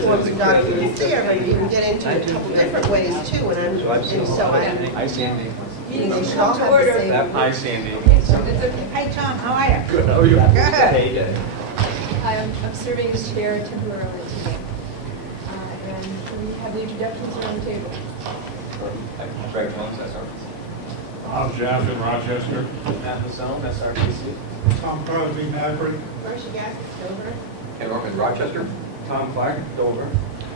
forms of documents there, and you can get into a couple different ways too, and Hi, Sandy. Meeting will come to order. Hi, Sandy. Hi, Tom, how are you? Good. How are you? Good. Hey, I'm serving as chair temporarily today. And we have the introductions around the table. Greg Jones, SRPC. I'm Jeff in Rochester. Matt Massone, SRPC. Tom Crosby, Maverick. Marcia Gaskis, Dover. Ken Orman, Rochester. Tom Clark, Dover.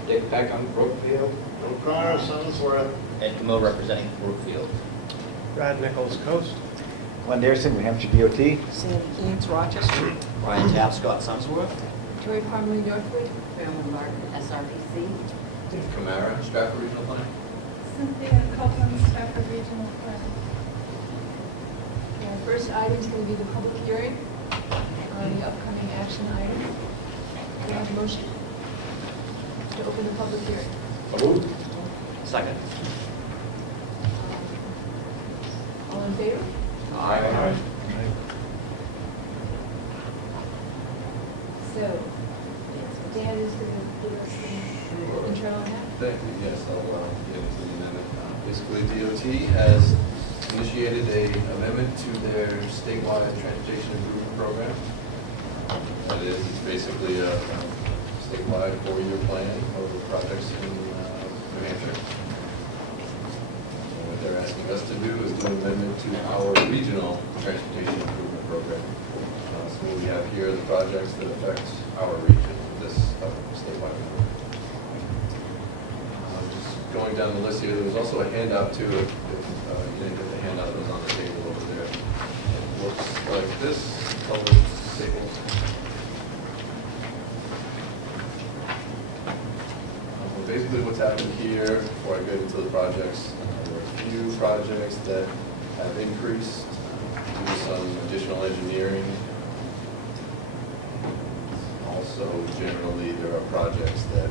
Dick Peck on Brookfield. O'Connor, Sunsworth. Ed Comeau representing Brookfield. Brad Nichols, Coast. Glenn Anderson, New Hampshire DOT. Sandy Keynes, Rochester. Ryan Tapscott, Sunsworth. Victoria Parmalee, Northwood. Marilyn Martin, SRPC. Dave Camara, Strafford Regional Plan. Cynthia Copeland, Strafford Regional Plan. Our first item is going to be the public hearing on the upcoming action item. Do we have a motion to open the public hearing? Second. All in favor? Aye. So, Dan is going to give us the intro on that. Thank you. Yes, I'll get into the amendment. Basically, DOT has initiated an amendment to their statewide transportation improvement program. That is, it's basically a statewide 4-year plan of projects in New Hampshire. And what they're asking us to do is do an amendment to our regional transportation improvement program. So what we have here are the projects that affect our region, this statewide program. Going down the list here, there was also a handout too. If you didn't get the handout that was on the table over there, it looks like this colored table. Basically, what's happened here, before I get into the projects, there are a few projects that have increased due to some additional engineering. Also, generally, there are projects that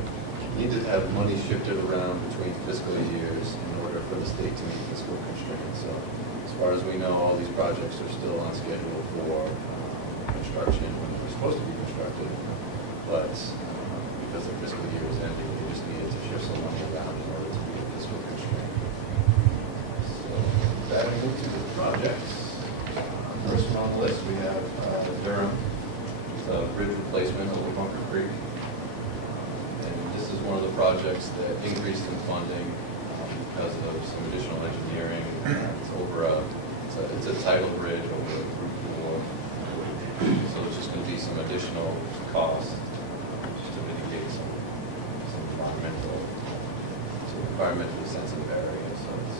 need to have money shifted around between fiscal years in order for the state to meet fiscal constraints. So as far as we know, all these projects are still on schedule for construction when they were supposed to be constructed. But because the fiscal year was ending, they just needed to shift some money around in order to meet a fiscal constraint. So that moves to the projects. First one on the list, we have Durham, the bridge replacement over Bunker Creek. This is one of the projects that increased in funding because of some additional engineering. It's over it's a tidal bridge over Route 4. So there's just going to be some additional costs just to mitigate some environmentally sensitive areas. So it's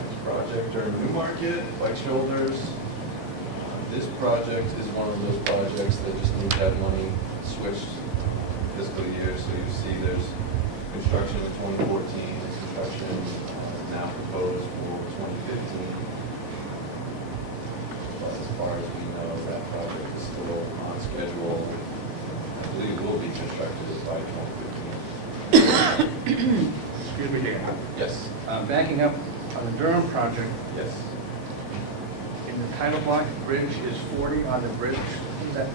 this project during Newmarket, bike shoulders. This project is one of those projects that just need to have money switched fiscal year. So you see there's construction in 2014, construction now proposed for 2015. But as far as we know, that project is still on schedule. I believe it will be constructed by 2015. Excuse me, Dan. Yes. Backing up on the Durham project, Yes. in the title block, bridge is 40 on the bridge. Is that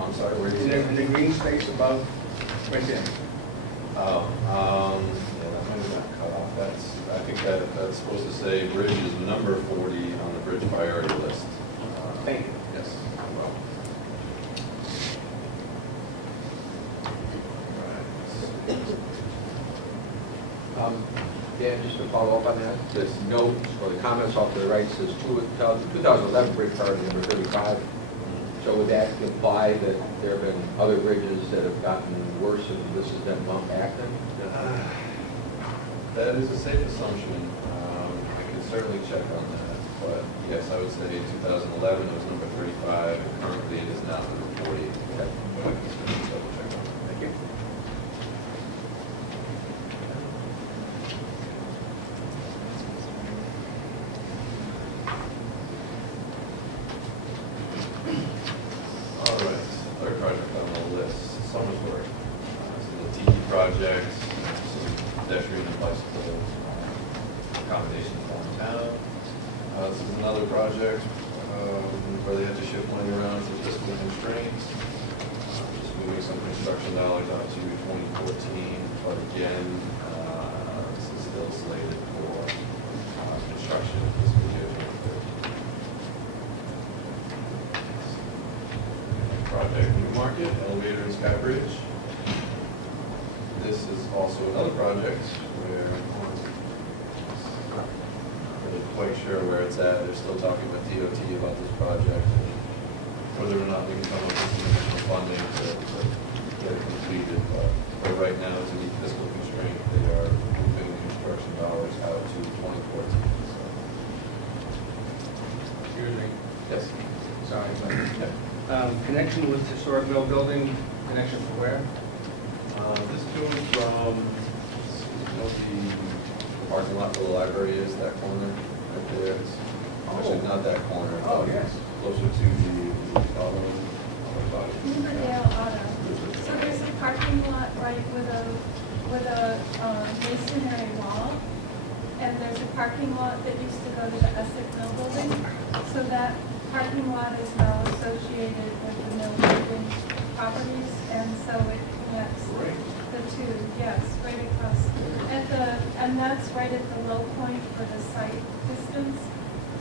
I'm sorry, where in the green space above, right there? Oh, yeah, that might have got cut off. I think that's supposed to say bridge is number 40 on the bridge priority list. Thank you. Yes. Well. Dan, just to follow up on that, this note or the comments off to the right says 2011 bridge priority number 35. So would that imply that there have been other bridges that have gotten worse and this has been bumped back then? That is a safe assumption. I can certainly check on that. But yes, I would say 2011 it was number 35. Currently it is now number 40. Okay. But I can certainly double check on that. Thank you. All right. Third project on the list, Summersworth. So the TE project, some pedestrian and bicycle accommodations downtown. This is another project where they had to shift money around for constraints. Just moving some construction dollars out to 2014, but again, this is still slated for construction in fiscal year 2013. Project New Market, elevator and sky bridge. This is also another project where I'm not really quite sure where it's at. They're still talking with DOT about this project and whether or not we can come up with some additional funding to get it completed. But right now, to meet fiscal constraint, they are moving construction dollars out to 2014. So. Excuse me. Yes. Sorry. Yeah. Connection with historic mill building, connection from where? This goes from, the parking lot where the library is, that corner right there. It's actually not that corner. Oh, yes. Closer to the auto body. Riverdale Auto. So there's a parking lot right with a masonry wall, and there's a parking lot that used to go to the Essex Mill building. So that parking lot is now associated with the mill building properties, and so it connects the two. Yes, right across. And that's right at the low point for the site distance.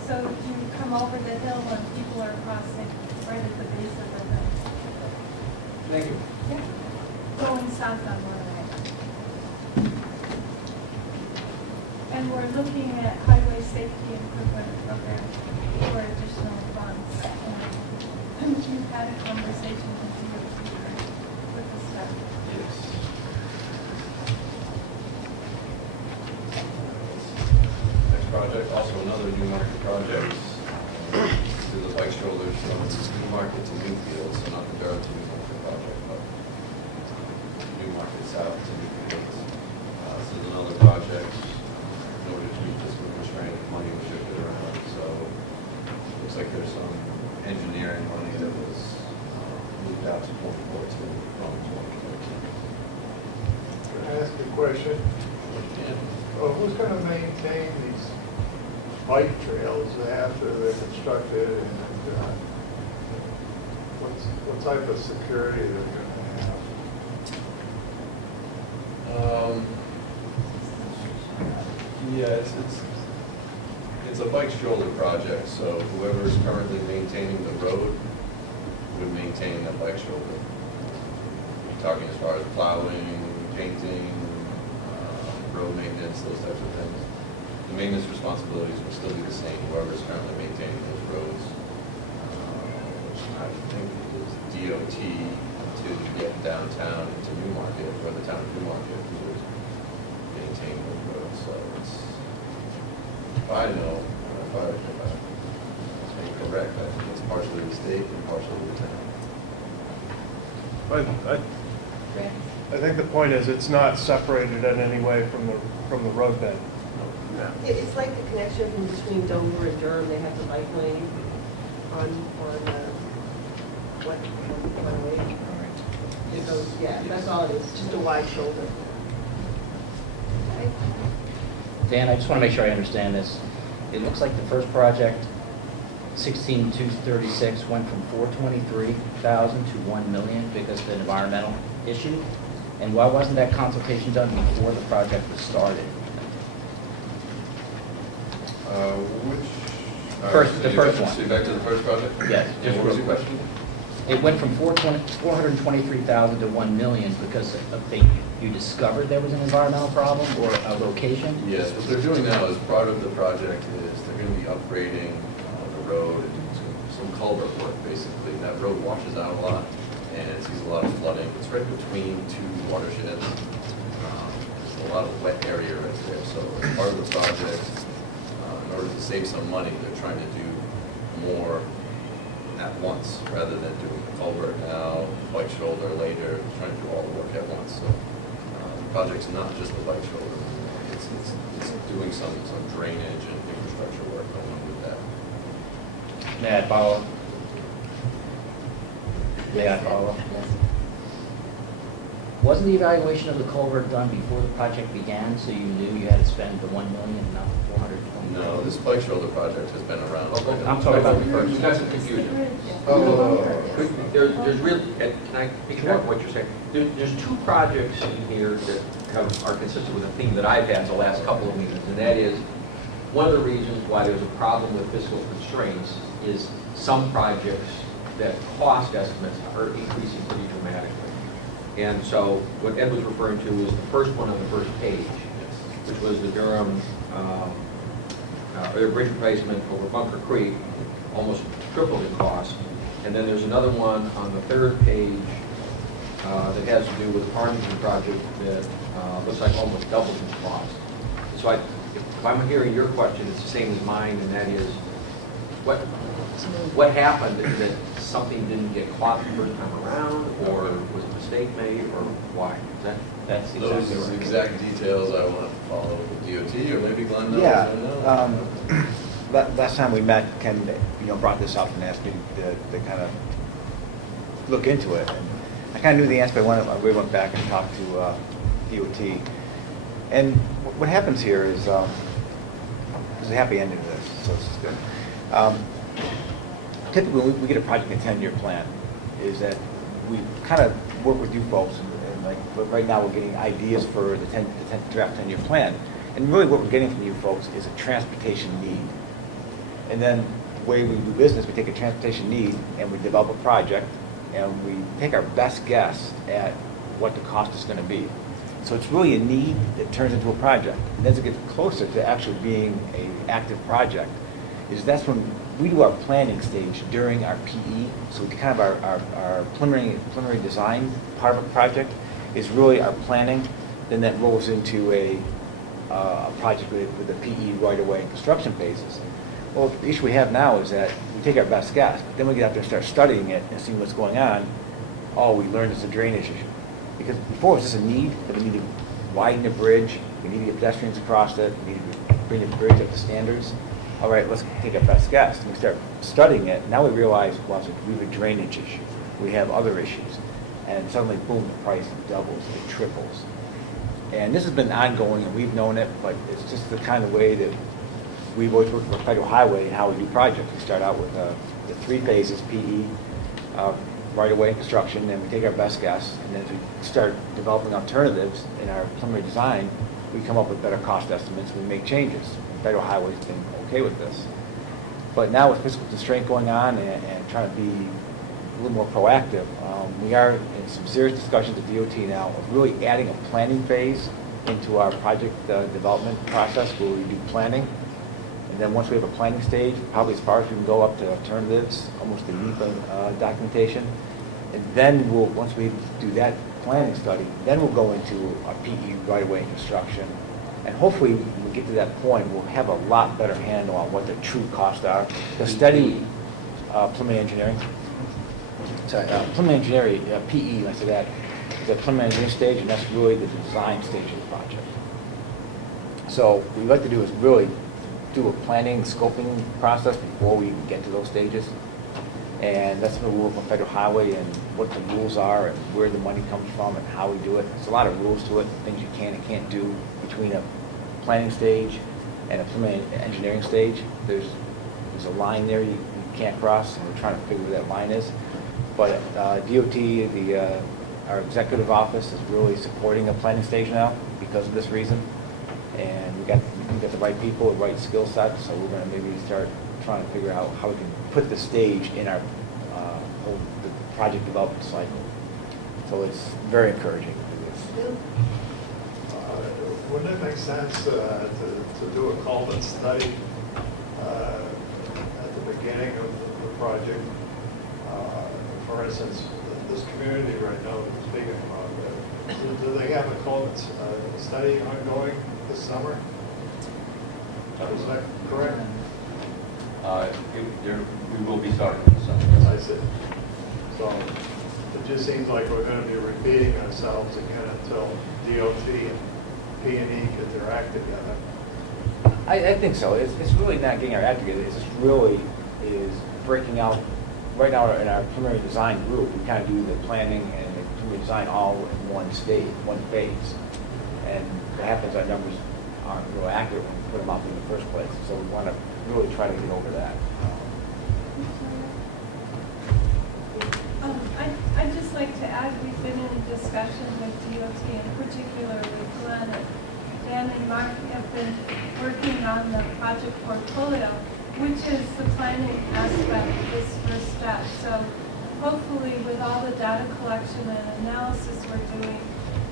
So you come over the hill and people are crossing right at the base of the hill. Thank you. Yeah. Going south on Monterey. And we're looking at highway safety improvement program for additional funds. And you've had a conversation with the staff. Yes. Next project, also another New Market project. To the bike strollers from New Market to Newfield, so not the Durham to New Market project, but New Market South to Newfield. This is another project in order to meet fiscal constraint, money was shifted around, so looks like there's some engineering money that was moved out to 2014 from 2013. Can I ask a question? Who's going to maintain these bike trails after they're constructed, and what type of security they're going to have? Yeah, it's a bike stroller project, so whoever is currently maintaining the road would maintain that bike stroller. Talking as far as plowing, painting, road maintenance, those types of things. The maintenance responsibilities will still be the same, whoever is currently maintaining those roads, which I think is DOT to get downtown into New Market, or the town of New Market, to maintain those roads. So it's, if I know, if I'm correct, I think it's partially the state and partially the town. I think the point is it's not separated in any way from the roadbed. It's like the connection from between Dover and Durham. They have the bike lane on one way. So, yeah, that's all it is, just a wide shoulder. Dan, I just want to make sure I understand this. It looks like the first project, 16,236, went from 423,000 to 1 million because of the environmental issue. And why wasn't that consultation done before the project was started? The first one. So back to the first project? Yes. Yeah, what was your question? It went from 423,000 to 1 million because you discovered there was an environmental problem or a location? Yes, what they're doing now as part of the project is they're going to be upgrading the road and some culvert work, basically. That road washes out a lot and it sees a lot of flooding. It's right between two watersheds. There's a lot of wet area right there. So as part of the project, in order to save some money, they're trying to do more at once rather than doing the culvert now, bike shoulder later, trying to do all the work at once. So the project's not just the bike shoulder. It's doing some drainage and infrastructure work along with that. May I follow? May I follow? Wasn't the evaluation of the culvert done before the project began, so you knew you had to spend the 1 million and not the 420? No, this bike shoulder project has been around. I'm talking about the first. You've got some confusion. Oh. There's really, can I piggyback on what you're saying? There's two projects in here that are consistent with a theme that I've had the last couple of meetings, and that is, one of the reasons why there's a problem with fiscal constraints is some projects that cost estimates are increasing pretty dramatically. And so what Ed was referring to is the first one on the first page, which was the Durham, the bridge replacement over Bunker Creek, almost tripled in cost. And then there's another one on the third page that has to do with the Farmington project that looks like almost doubled in cost. So if I'm hearing your question, it's the same as mine, and that is, what happened that something didn't get caught the first time around, or was a mistake made, or why? That's exactly Those right. exact details I want to follow with DOT, or maybe Glenn knows. Yeah. I don't know. Last time we met, Ken, brought this up and asked me to kind of look into it. And I kind of knew the answer, but we went back and talked to DOT. And what happens here is there's a happy ending to this, so this is good. Typically, when we get a project in a 10-year plan, is that we kind of work with you folks, and like right now we're getting ideas for the draft 10-year plan. And really what we're getting from you folks is a transportation need. And then the way we do business, we take a transportation need and we develop a project and we take our best guess at what the cost is going to be. So it's really a need that turns into a project. And as it gets closer to actually being an active project, that's when we do our planning stage during our PE. So we kind of our preliminary design part of a project is really our planning. Then that rolls into a project with the PE right away in construction phases. Well, the issue we have now is that we take our best guess, but then we get out there and start studying it and seeing what's going on. Oh, we learned it's a drainage issue. Because before it was just a need, that we need to widen the bridge, we need to get pedestrians across it, we need to bring the bridge up to standards. All right, let's take our best guess. And we start studying it. Now we realize, well, we have a drainage issue. We have other issues. And suddenly, boom, the price doubles, it triples. And this has been ongoing, and we've known it, but it's just the kind of way that we've always worked with Federal Highway and how we do projects. We start out with the 3 phases, PE, right-of-way construction, and we take our best guess, and then as we start developing alternatives in our preliminary design, we come up with better cost estimates, we make changes. Federal Highway's been okay with this. But now with fiscal constraint going on and trying to be a little more proactive, we are in some serious discussions with DOT now of really adding a planning phase into our project development process where we do planning. And then once we have a planning stage, probably as far as we can go up to alternatives, almost the NEPA documentation. And then once we do that planning study, then we'll go into a PE right-of-way construction. And hopefully, when we get to that point, we'll have a lot better handle on what the true costs are. The study, preliminary engineering, preliminary engineering, PE, I said that, is the preliminary engineering stage, and that's really the design stage of the project. So what we'd like to do is really do a planning, scoping process before we even get to those stages. And that's when we work with Federal Highway and what the rules are and where the money comes from and how we do it. There's a lot of rules to it, things you can and can't do between a planning stage and a preliminary engineering stage. There's a line there you can't cross, and we're trying to figure where that line is. But DOT, our executive office is really supporting a planning stage now because of this reason. And we got the right people, the right skill sets, so we're going to maybe start trying to figure out how we can put the stage in our whole the project development cycle. So it's very encouraging to do this. Wouldn't it make sense to do a culvert study at the beginning of the project? For instance, this community right now is speaking about, do they have a culvert study ongoing this summer? Is that correct? We will be starting this summer. I see. So it just seems like we're going to be repeating ourselves again until DOT and P&E get their act together. I think so. It's really not getting our act together. It's just really is breaking out. Right now in our preliminary design group, we kind of do the planning and the preliminary design all in one stage, one phase. And what happens, our numbers aren't real accurate when we put them up in the first place. So we want to really try to get over that. I'd just like to add, we've been in discussion with DOT, and particularly Glenn, Dan and Mark have been working on the project portfolio, which is the planning aspect, this first step. So hopefully with all the data collection and analysis we're doing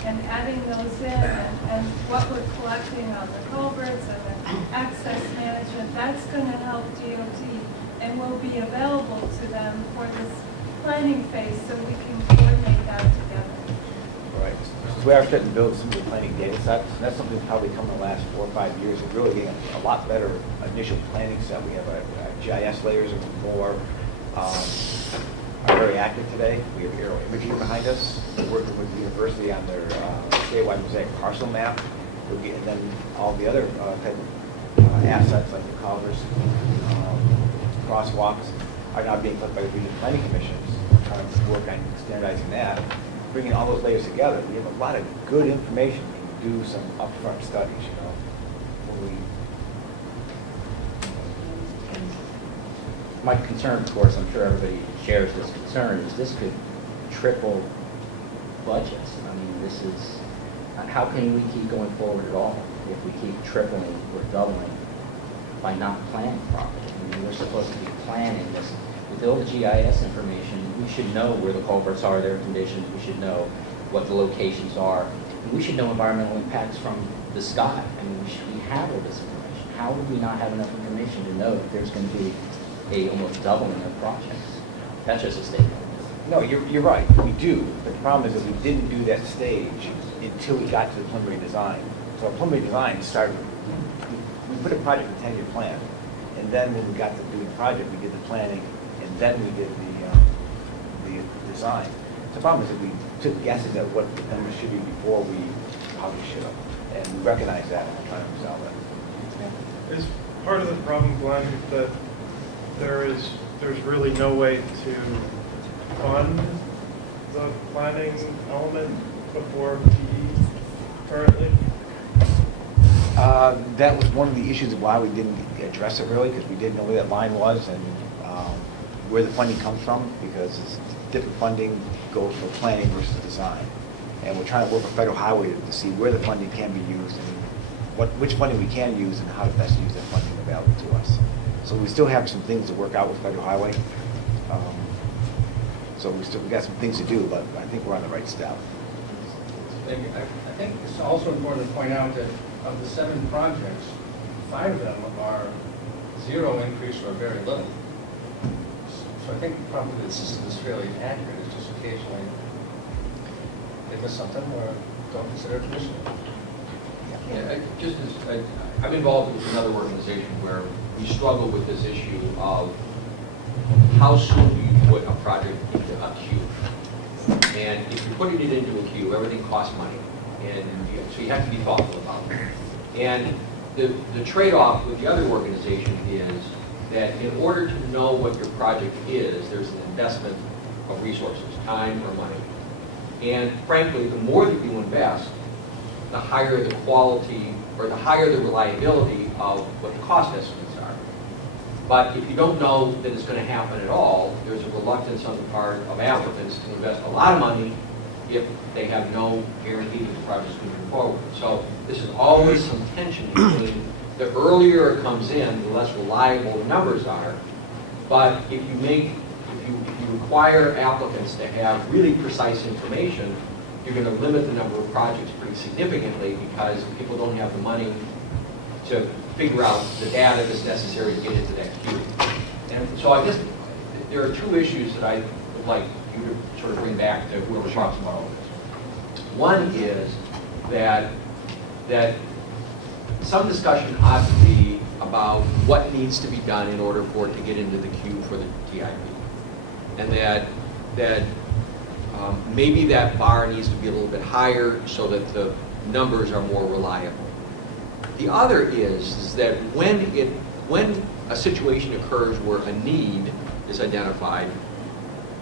and adding those in and what we're collecting on the culverts and the access management, that's going to help DOT and will be available to them for this planning phase so we can coordinate that together. Right. So we are starting to build some of the planning data sets. And that's something that's probably come in the last 4 or 5 years. It's really getting a lot better initial planning set. We have our GIS layers and more are very active today. We have aerial imagery behind us. We're working with the university on their statewide mosaic parcel map. And then all the other type of assets like the culverts, crosswalks are now being put by the regional planning commissions. Trying to work on standardizing that, bringing all those layers together. We have a lot of good information. We can do some upfront studies, you know. My concern, of course, I'm sure everybody shares this concern, is this could triple budgets. I mean, this is, how can we keep going forward at all if we keep tripling or doubling by not planning properly? I mean, we're supposed to be planning this. With all the GIS information, we should know where the culverts are, their conditions. We should know what the locations are. And we should know environmental impacts from the sky. I mean, we have all this information. How would we not have enough information to know that there's going to be a almost doubling of projects? That's just a statement. No, you're right. We do. But the problem is that we didn't do that stage until we got to the preliminary design. So our preliminary design started, we put a project in 10-year plan. And then when we got to do the project, we did the planning, and then we did the design. The problem is that we took guesses at what the numbers should be before we probably should have. And we recognize that and we're trying to resolve that. Is part of the problem, Glenn, that there's really no way to fund the planning element before PE currently? That was one of the issues of why we didn't address it really, because we didn't know where that line was and where the funding comes from, because it's different funding goes for planning versus design. And we're trying to work with Federal Highway to see where the funding can be used and which funding we can use and how to best use that funding available to us. So we still have some things to work out with Federal Highway. So we got some things to do, but I think we're on the right step. I think it's also important to point out that of the 7 projects, 5 of them are 0 increase or very little. So I think probably the system is fairly accurate. It's just occasionally they miss something or don't consider it additional. Yeah, I'm involved with another organization where we struggle with this issue of how soon do you put a project into a queue. And if you're putting it into a queue, everything costs money. And so you have to be thoughtful about it. And the trade-off with the other organization is that in order to know what your project is, there's an investment of resources, time or money. And frankly, the more that you invest, the higher the quality or the higher the reliability of what the cost estimates are. But if you don't know that it's going to happen at all, there's a reluctance on the part of applicants to invest a lot of money if they have no guarantee that the project's moving forward. So this is always some tension between the earlier it comes in, the less reliable the numbers are. But if you require applicants to have really precise information, you're going to limit the number of projects pretty significantly because people don't have the money to figure out the data that's necessary to get into that queue. And so I guess there are 2 issues that I would like you to sort of bring back to whoever talks about all this. One is that some discussion ought to be about what needs to be done in order for it to get into the queue for the TIP. And that maybe that bar needs to be a little bit higher so that the numbers are more reliable. The other is that when a situation occurs where a need is identified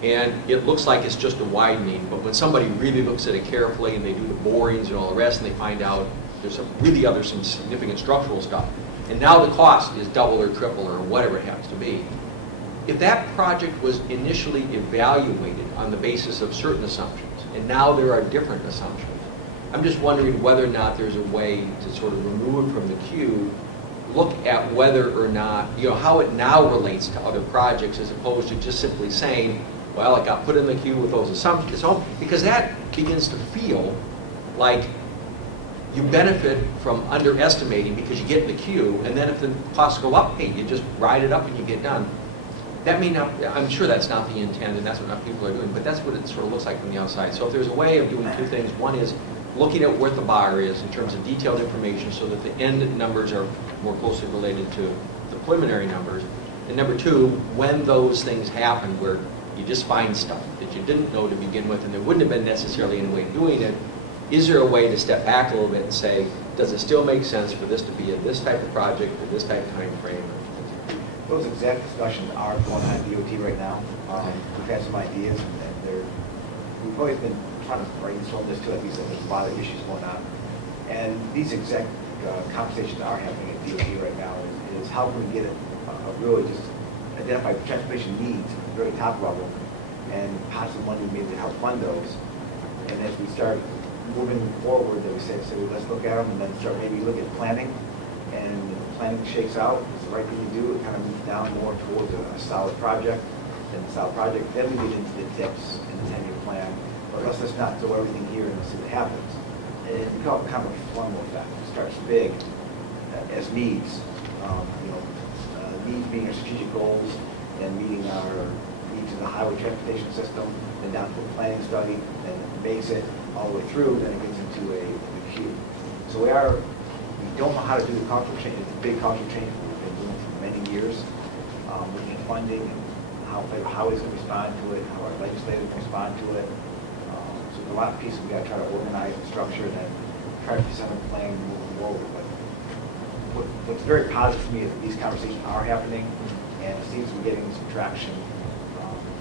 and it looks like it's just a widening, but when somebody really looks at it carefully and they do the borings and all the rest, and they find out there's some significant structural stuff, and now the cost is double or triple or whatever it happens to be. If that project was initially evaluated on the basis of certain assumptions, and now there are different assumptions, I'm just wondering whether or not there's a way to sort of remove it from the queue, look at whether or not, how it now relates to other projects, as opposed to just simply saying, well, it got put in the queue with those assumptions, because that begins to feel like you benefit from underestimating because you get in the queue, and then if the costs go up, hey, you just ride it up and you get done. That may not, I'm sure that's not the intent, and that's what not people are doing, but that's what it sort of looks like from the outside. So if there's a way of doing two things, one is looking at what the bar is in terms of detailed information so that the end numbers are more closely related to the preliminary numbers, and number two, when those things happen where you just find stuff that you didn't know to begin with and there wouldn't have been necessarily any way of doing it, is there a way to step back a little bit and say, does it still make sense for this to be a this type of project or this type of time frame? Those exact discussions are going on at DOT right now. We've had some ideas, and we've always been trying to brainstorm this too. Like these, there's a lot of issues going on, and these exact conversations are happening at DOT right now. Is how can we get it really just identify transportation needs at the very top level, and possible money maybe to help fund those. And as we start moving forward, that we say let's look at them, and then start maybe look at planning. And if the planning shakes out, it's the right thing to do. It kind of moves down more towards a solid project. And the solid project, then we get into the tips and the 10-year plan. But let's just not throw everything here and let's see what happens. And it becomes kind of a flumble effect. It starts big as needs. Needs being our strategic goals and meeting our needs in the highway transportation system, then down to a planning study, and it makes it all the way through, then it gets into a queue. So we don't know how to do the cultural change. It's a big cultural change we've been doing for many years. Looking at funding and how highways can respond to it, how our legislators can respond to it. So there's a lot of pieces we got to try to organize and structure and then try to present a plan moving forward. But what's very positive for me is that these conversations are happening, and it seems to be getting some traction.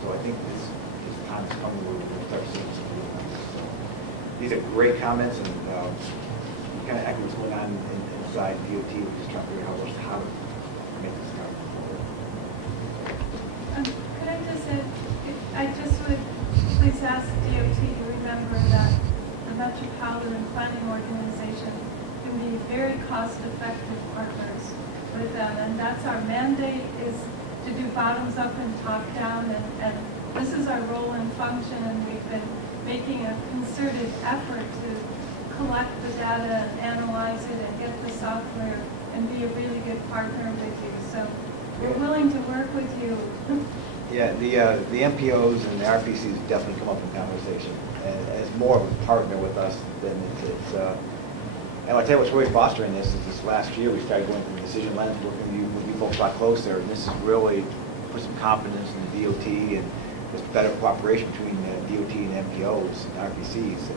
So I think this time is coming where we'll start seeing some real numbers. So these are great comments, and kind of echo what's going on inside DOT. We're just trying to figure out how to make this happen. Could I just say, I just would please ask DOT to remember that the Metropolitan Planning Organization can be very cost-effective partners with them, and that's our mandate, is to do bottoms-up and top-down, and this is our role and function, and we've been making a concerted effort to collect the data and analyze it and get the software and be a really good partner with you. So we're willing to work with you. Yeah, the MPOs and the RPCs definitely come up in conversation as more of a partner with us than it's and I'll tell you what's really fostering this is this last year we started going from decision lens, working with you folks a lot closer, and this has really put some confidence in the DOT and just better cooperation between the DOT and MPOs and RPCs.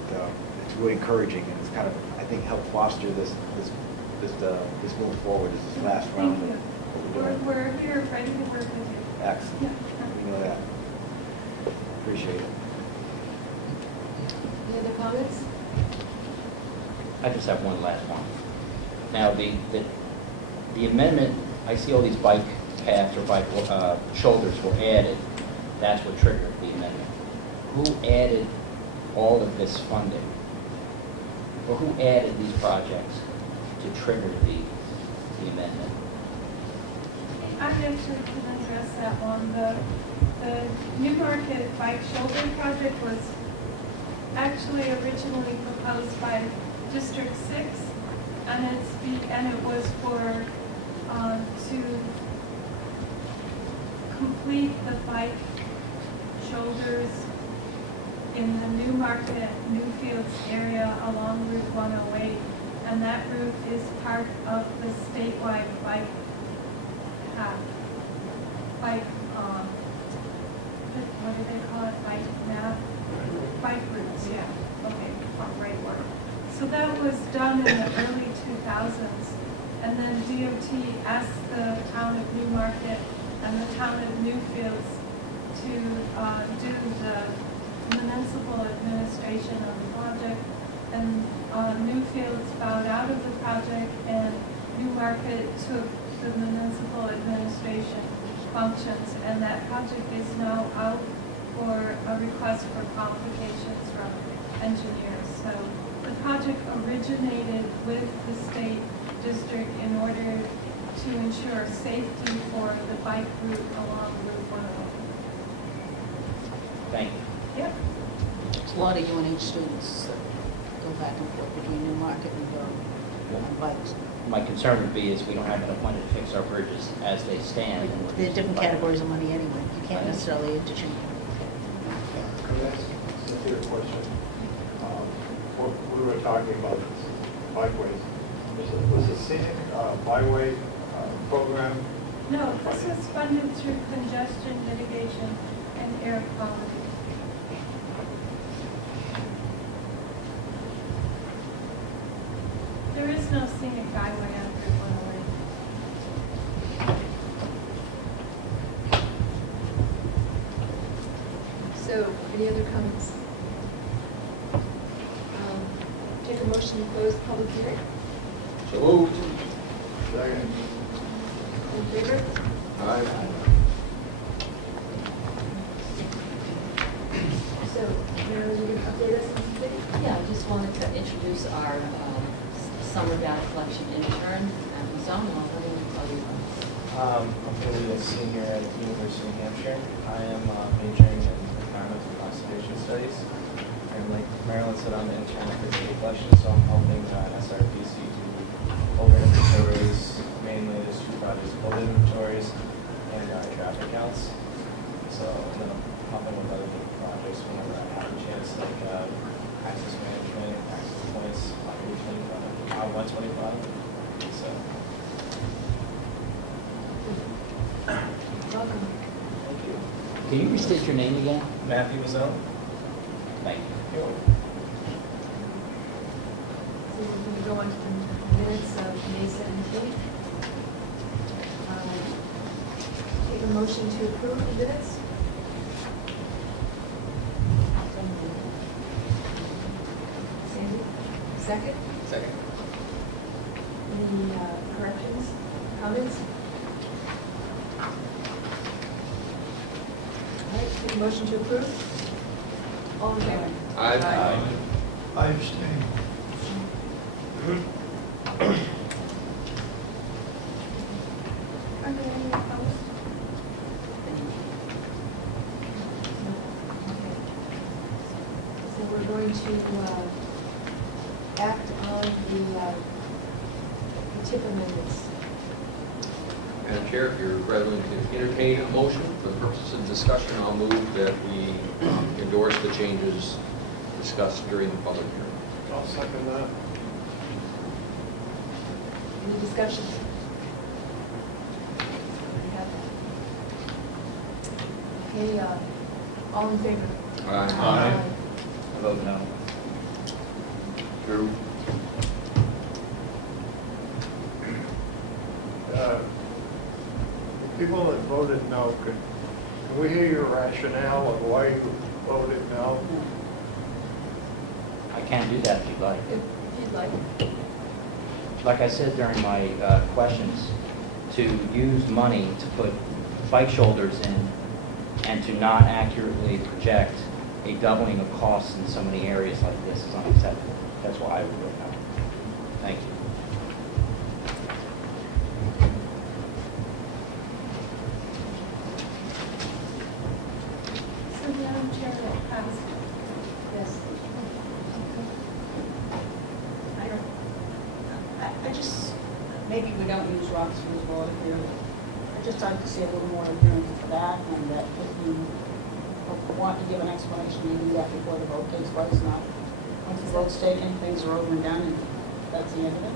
It's really encouraging, and it's kind of, I think, helped foster this move forward. This last round. Thank you. We're here ready to work with you. Excellent. Yeah. We know that. Appreciate it. Any other comments? I just have one last one. Now, the amendment, I see all these bike paths or bike shoulders were added. That's what triggered the amendment. Who added all of this funding? Or who added these projects to trigger the amendment? I actually can address that one. The Newmarket Bike Shoulder Project was actually originally proposed by District 6, and it was for to complete the bike shoulders in the Newmarket, Newfields area along Route 108, and that route is part of the statewide bike path. What do they call it? Bike map? Bike routes, yeah. Okay, right word. So that was done in the early 2000s, and then DOT asked the town of Newmarket and the town of Newfields to do the municipal administration of the project, and Newfields bowed out of the project, and Newmarket took the municipal administration functions, and that project is now out for a request for qualifications from engineers. So the project originated with the state district in order to ensure safety for the bike route along Route 101. Thank you. Yep. A lot of UNH students go back and forth between Newmarket and Durham on bikes. My concern would be is we don't have enough money to fix our bridges as they stand. and we're They're different using categories of money anyway. You can't Right. necessarily interchange. Can I ask Cynthia a question? We were talking about bikeways. Was the scenic byway program? No, this was funded through congestion mitigation and air quality. There is no scenic byway on Route 108. So, any other comments? Take a motion to close the public hearing. So moved. Second. All in favor? Aye. So, Marilyn, you going to update us on something? Yeah, I just wanted to introduce our summer data collection intern at the zone. What do you tell you about? I'm currently a senior at the University of New Hampshire. I am majoring in environmental conservation studies. And like Marilyn said, I'm the intern for data collection, so I'm helping Srpc do over inventories. Mainly there's two projects, over inventories and traffic counts. So and then I'm helping with other different projects whenever I have a chance, like access management, access points, like 125. So. Welcome. Thank you. Can you restate your name again? Matthew Mazzone. Thank you. So we're going to go on to the minutes of May 17th. Take a motion to approve the minutes. Sandy, second? Second. Any corrections, comments? All right, take a motion to approve. All in favor? Aye. I abstain. Are there any opposed? Okay. So we're going to act on the tip amendments. Madam Chair, if you're ready to entertain a motion for the purposes of discussion, I'll move that we endorse the changes discussed during the public hearing. I'll second that. Any discussion? Okay, all in favor? Aye. I vote no. Drew? The people that voted no, can we hear your rationale of why you voted no? I can do that if you'd like. If you'd like. Like I said during my questions, to use money to put bike shoulders in and to not accurately project a doubling of costs in so many areas like this is unacceptable. That's why I would vote no. Thank you. So Madam Chair, that passed. Yes. I just, maybe we don't use Roxbury's water here. I just like to see a little more adherence to that, and that if you want to give an explanation, you do that before the vote takes place, not once the vote's taken, things are over and done, and that's the end of it.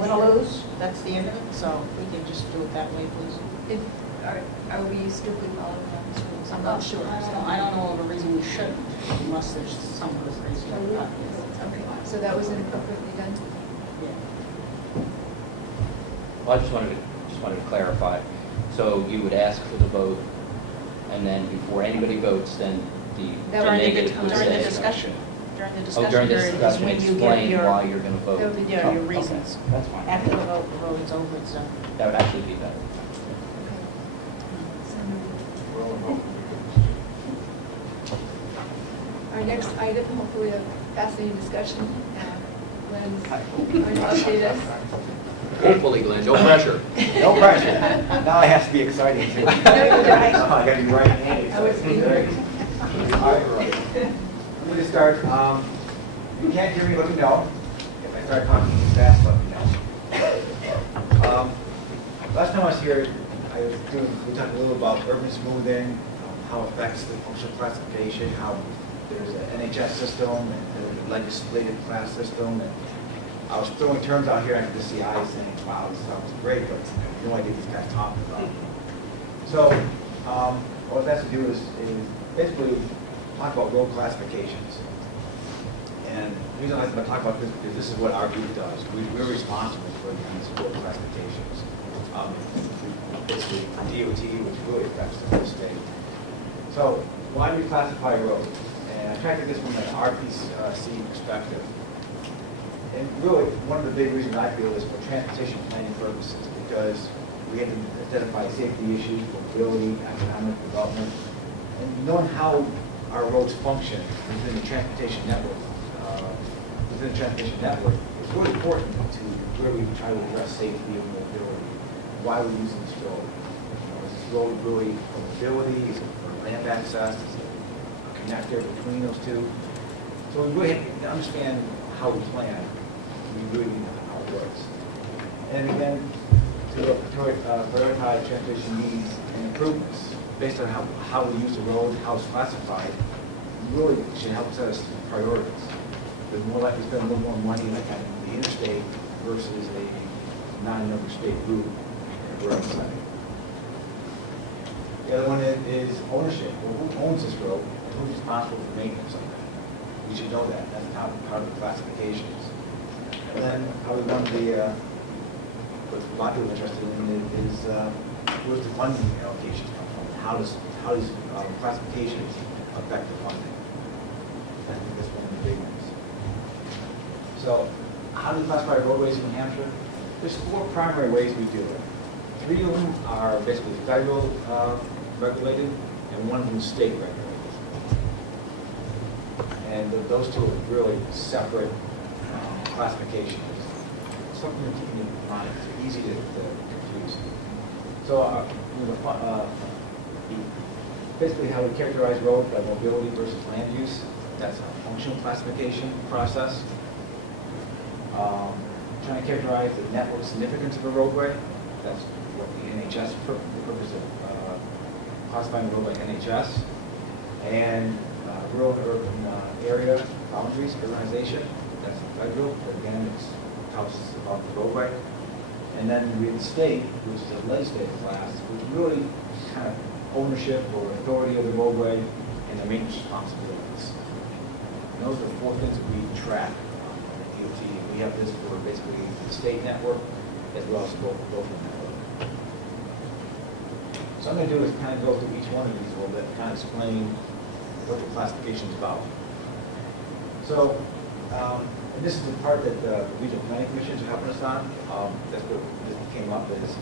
Win or lose, that's the end of it, so we can just do it that way, please. Are we strictly following Robert's rules? I'm not sure. I don't know of a reason we shouldn't, unless there's some good reason. Okay, so that was inappropriately done? Yeah. Well, I just wanted to clarify. So you would ask for the vote and then before anybody votes, then the During negative would during the say. discussion. During the Oh, discussion during the period is discussion, when you give explain your, why you're going to vote. yeah, your Oh, okay. reasons. That's fine. After the vote is over, it's done. That would actually be better. Our next item, hopefully a fascinating discussion. Glenn's going to update us. Hopefully, Glenn, no pressure. No pressure. Now it has to be exciting too. No, you're right. Oh, I gotta be right-handed. I was thinking. All right. Let me just start. If you can't hear me, let me know. If I start talking too fast, let me know. Last time I was here, we talked a little about urban smoothing, how it affects the functional classification, how there's an NHS system and there's a legislative class system. And I was throwing terms out here, and I could just see eyes saying, wow, this sounds great, but I have no idea what these guys talking about. So what that has to do is basically talk about road classifications. And the reason I like to talk about this is because this is what our group does. We're responsible for these road classifications. Basically, DOT, which really affects the whole state. So why do we classify roads? And I tried to get this from an RPC perspective. And really, one of the big reasons I feel is for transportation planning purposes, because we had to identify safety issues, mobility, economic development, and knowing how our roads function within the transportation network. It's really important to where we try to address safety and mobility. Why we're using this road? Is this road really for mobility? Is it for land access? Is it a connector between those two? So we really have to understand how we plan. We really need to know how it works. And again, to prioritize transportation needs and improvements based on how we use the road, how it's classified, really should help set us priorities. We're more likely to spend a little more money like on the interstate versus a non-number state route in a road setting. The other one is ownership. Well, who owns this road and who's responsible for maintenance of that? We should know that. That's part of the classifications. And then how we run what a lot of people are interested in is where's the funding allocations come from? How does these classifications affect the funding? I think that's one of the big ones. So how do we classify roadways in New Hampshire? There's 4 primary ways we do it. 3 of them are basically federal regulated, and 1 of them is state regulated. And those 2 are really separate classifications. Something to keep in mind. It's easy to confuse. So basically how we characterize roads by mobility versus land use. That's a functional classification process. Trying to characterize the network significance of a roadway. That's what the NHS, the purpose of classifying a road by NHS. And rural and urban area boundaries, urbanization. That's federal, but again, it tells us about the roadway. And then we have the state, which is a legislative class, which really kind of ownership or authority of the roadway and the maintenance responsibilities. And those are the 4 things that we track on the DOT. We have this for basically the state network as well as the local network. So I'm going to do is kind of go through each one of these a little bit, kind of explain what the classification is about. So, and this is the part that the regional planning commissions are helping us on. That's what this came up is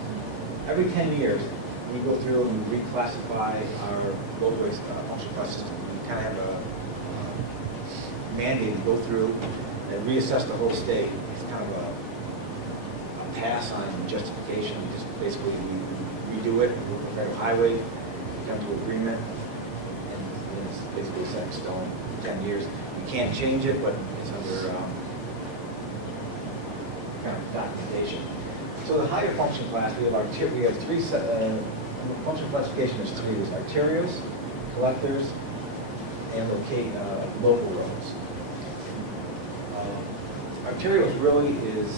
every 10 years we go through and we reclassify our roadways functional class system. We kind of have a mandate to go through and reassess the whole state. It's kind of a pass on justification. We just basically redo it. We look at a highway, we come to agreement, and it's basically set in stone for 10 years. We can't change it, but it's under kind of documentation. So the higher function class, we have 3 functional classification is 3. There's arterials, collectors, and local roads. Arterials really is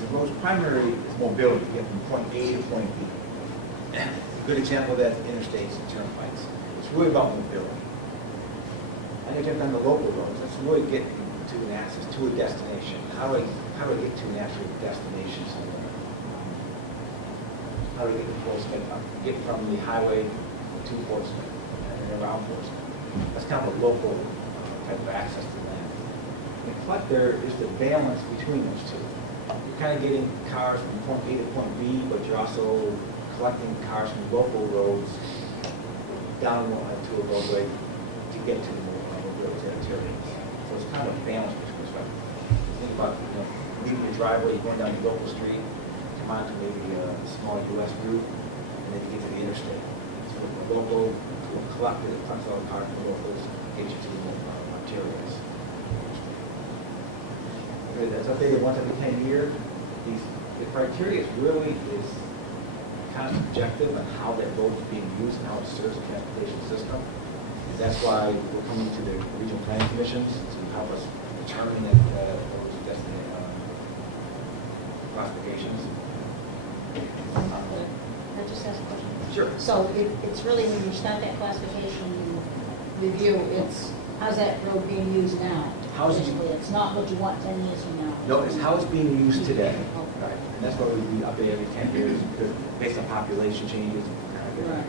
the road's primary is mobility. You get from point A to point B. A good example of that is interstates and turnpikes. It's really about mobility. And again, on the local roads, that's really getting to an access to a destination. How do I get to an actual destination somewhere? How do we get the full spec up? Get from the highway to Portsmouth and around Portsmouth. That's kind of a local type of access to land. The collector is the balance between those two. You're kind of getting cars from point A to point B, but you're also collecting cars from local roads down to a roadway to get to the roads arterials. So it's kind of a balance between stuff. Think about, leaving your driveway, you're going down your local street, come on to maybe a small US route, and then you get to the interstate. So a local collector that collects all the cars from the locals, takes you to the arterials. As I say, once every 10 years, the criteria really is kind of subjective on how that road is being used and how it serves the transportation system. And that's why we're coming to the regional planning commissions to help us determine that those classifications. Can I just ask a question? Sure. So it's really, when you start that classification review, it's, how's that road being used now? How's it- Basically, it's not what you want 10 years from now. No, it's how it's being used today. Okay. Right. And that's why we update every 10 years, because based on population changes. Right.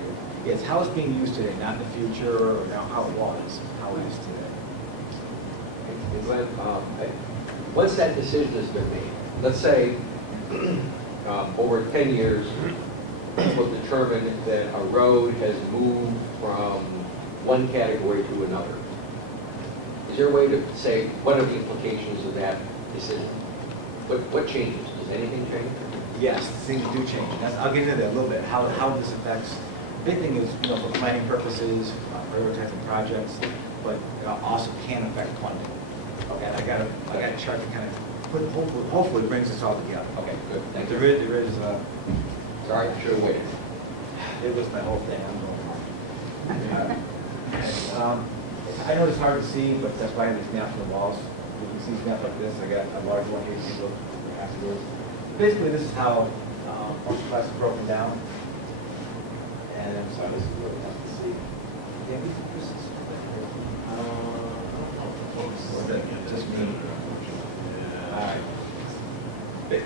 Yeah, it's how it's being used today, not in the future, or now how it was, how it is today. And Glenn, once that decision has been made, let's say over 10 years, we'll determine that a road has moved from one category to another. Is there a way to say what are the implications of that decision? What changes? Does anything change? Yes, things do change. I'll get into that a little bit, how this affects. The big thing is, for planning purposes, prioritizing projects, but it also can affect funding. Okay, I got a chart that kind of hopefully brings us all together. Okay, good. Thank you. There is. Sorry, I should have waited. It was my whole thing. I know it's hard to see, but that's why I have these maps on the walls. You can see snaps like this. I got a large one here. You can look afterwards. Basically, this is how function class is broken down. And I'm sorry, this is really tough to see. Yeah, this is. Or that just me. All right.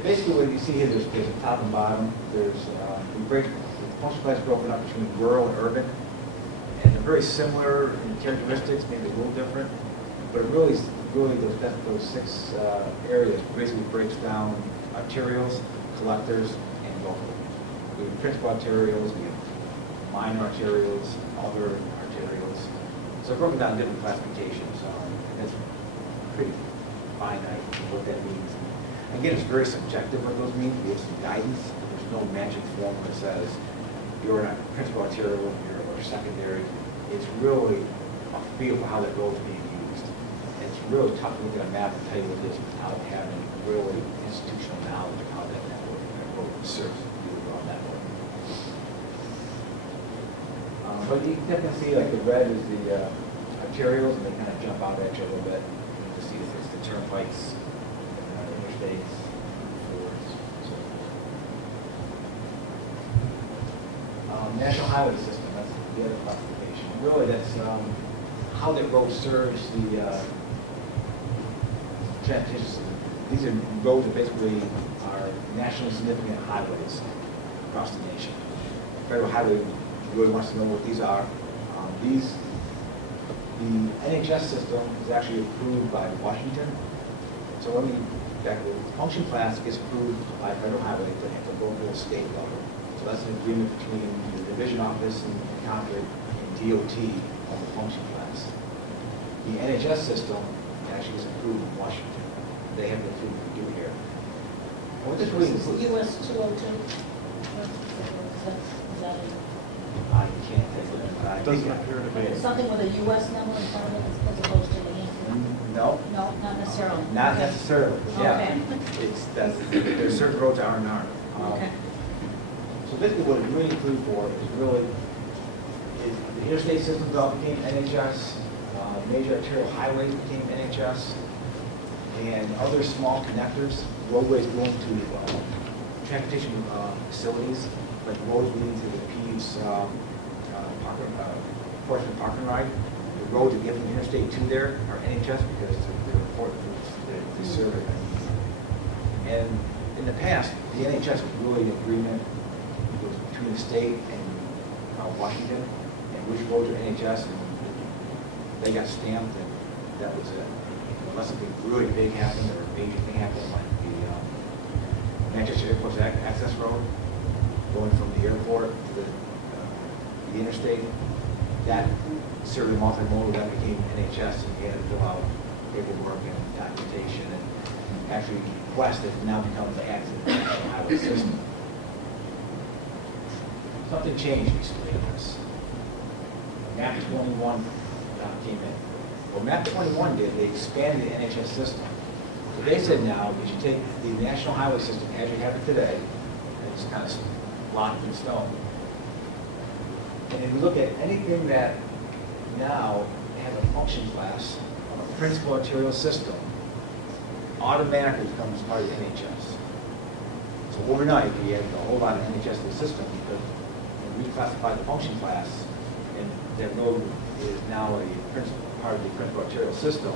Basically, what you see here, there's a top and bottom. There's we break the function class broken up between rural and urban. And they're very similar in characteristics, maybe a little different, but it really those six areas basically breaks down arterials, collectors, and local. We have principal arterials, we have minor arterials, other arterials. So broken down in different classifications, and it's pretty finite what that means. Again, it's very subjective what those mean. We have some guidance. There's no magic formula that says you're in a principal arterial or secondary. It's really a feel for how that road is being used. It's really tough to look at a map and tell you what it is without having really institutional knowledge of how that road serves you on that road. But you can definitely see, like, the red is the arterials, and they kind of jump out at you a little bit. You can see it's the turnpikes, interstates, fords, so. National highway system, that's the other classification. Really, that's how that road serves the transportation system. These are roads that basically are nationally significant highways across the nation. Federal highway really wants to know what these are. The NHS system is actually approved by Washington. So let me back up. Function class gets approved by federal highway at the local state level. So that's an agreement between the division office in Concord and DOT on the function class. The NHS system actually is approved in Washington. They have the approval to do here. And what this really is, US 202? Is that it? I can't take it. I Doesn't think- appear to be. It's something with a US number in front of it as opposed to the Yankee? No, No, not necessarily. not Okay. necessarily. Yeah, Okay. there's certain roads that are and aren't. Okay. So basically, what it really includes for is the interstate systems all became NHS, major arterial highways became NHS, and other small connectors, roadways going to transportation facilities, like roads leading to the Peeves Portsmouth Park and Ride. The roads that get from Interstate 2 there are NHS because they're important to serve it. And in the past, the NHS was really an agreement between the state and Washington. which roads are NHS, and they got stamped, and that was it. Unless something really big happened or a major thing happened, like the Manchester Airport's access road, going from the airport to the interstate, that certainly multimodal, that became NHS, and you had to fill out paperwork and documentation, and actually West has now become the accident national highway system. Something changed recently in this. MAP 21 came in. Well, MAP 21 did, they expanded the NHS system. So they said now that you take the national highway system as you have it today, and it's kind of locked in stone. And if you look at anything that now has a function class on a principal arterial system, automatically becomes part of the NHS. So overnight, we added a whole lot of NHS to the system because when we reclassified the function class, and that road is now a part of the principal arterial system,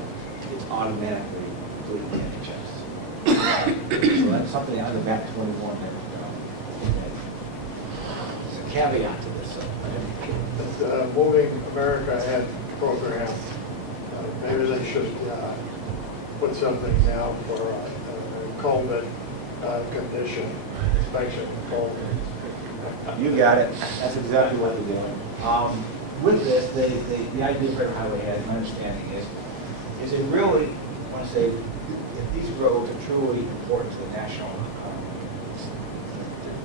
it's automatically included in the NHS. So that's something out of the MAP 21 that there's a caveat to this. The Moving America Ahead program, maybe they should put something now for a Coleman condition inspection. You got it. That's exactly what they're doing. With this, the idea for highway has an understanding is it really, I want to say, if these roads are truly important to the national,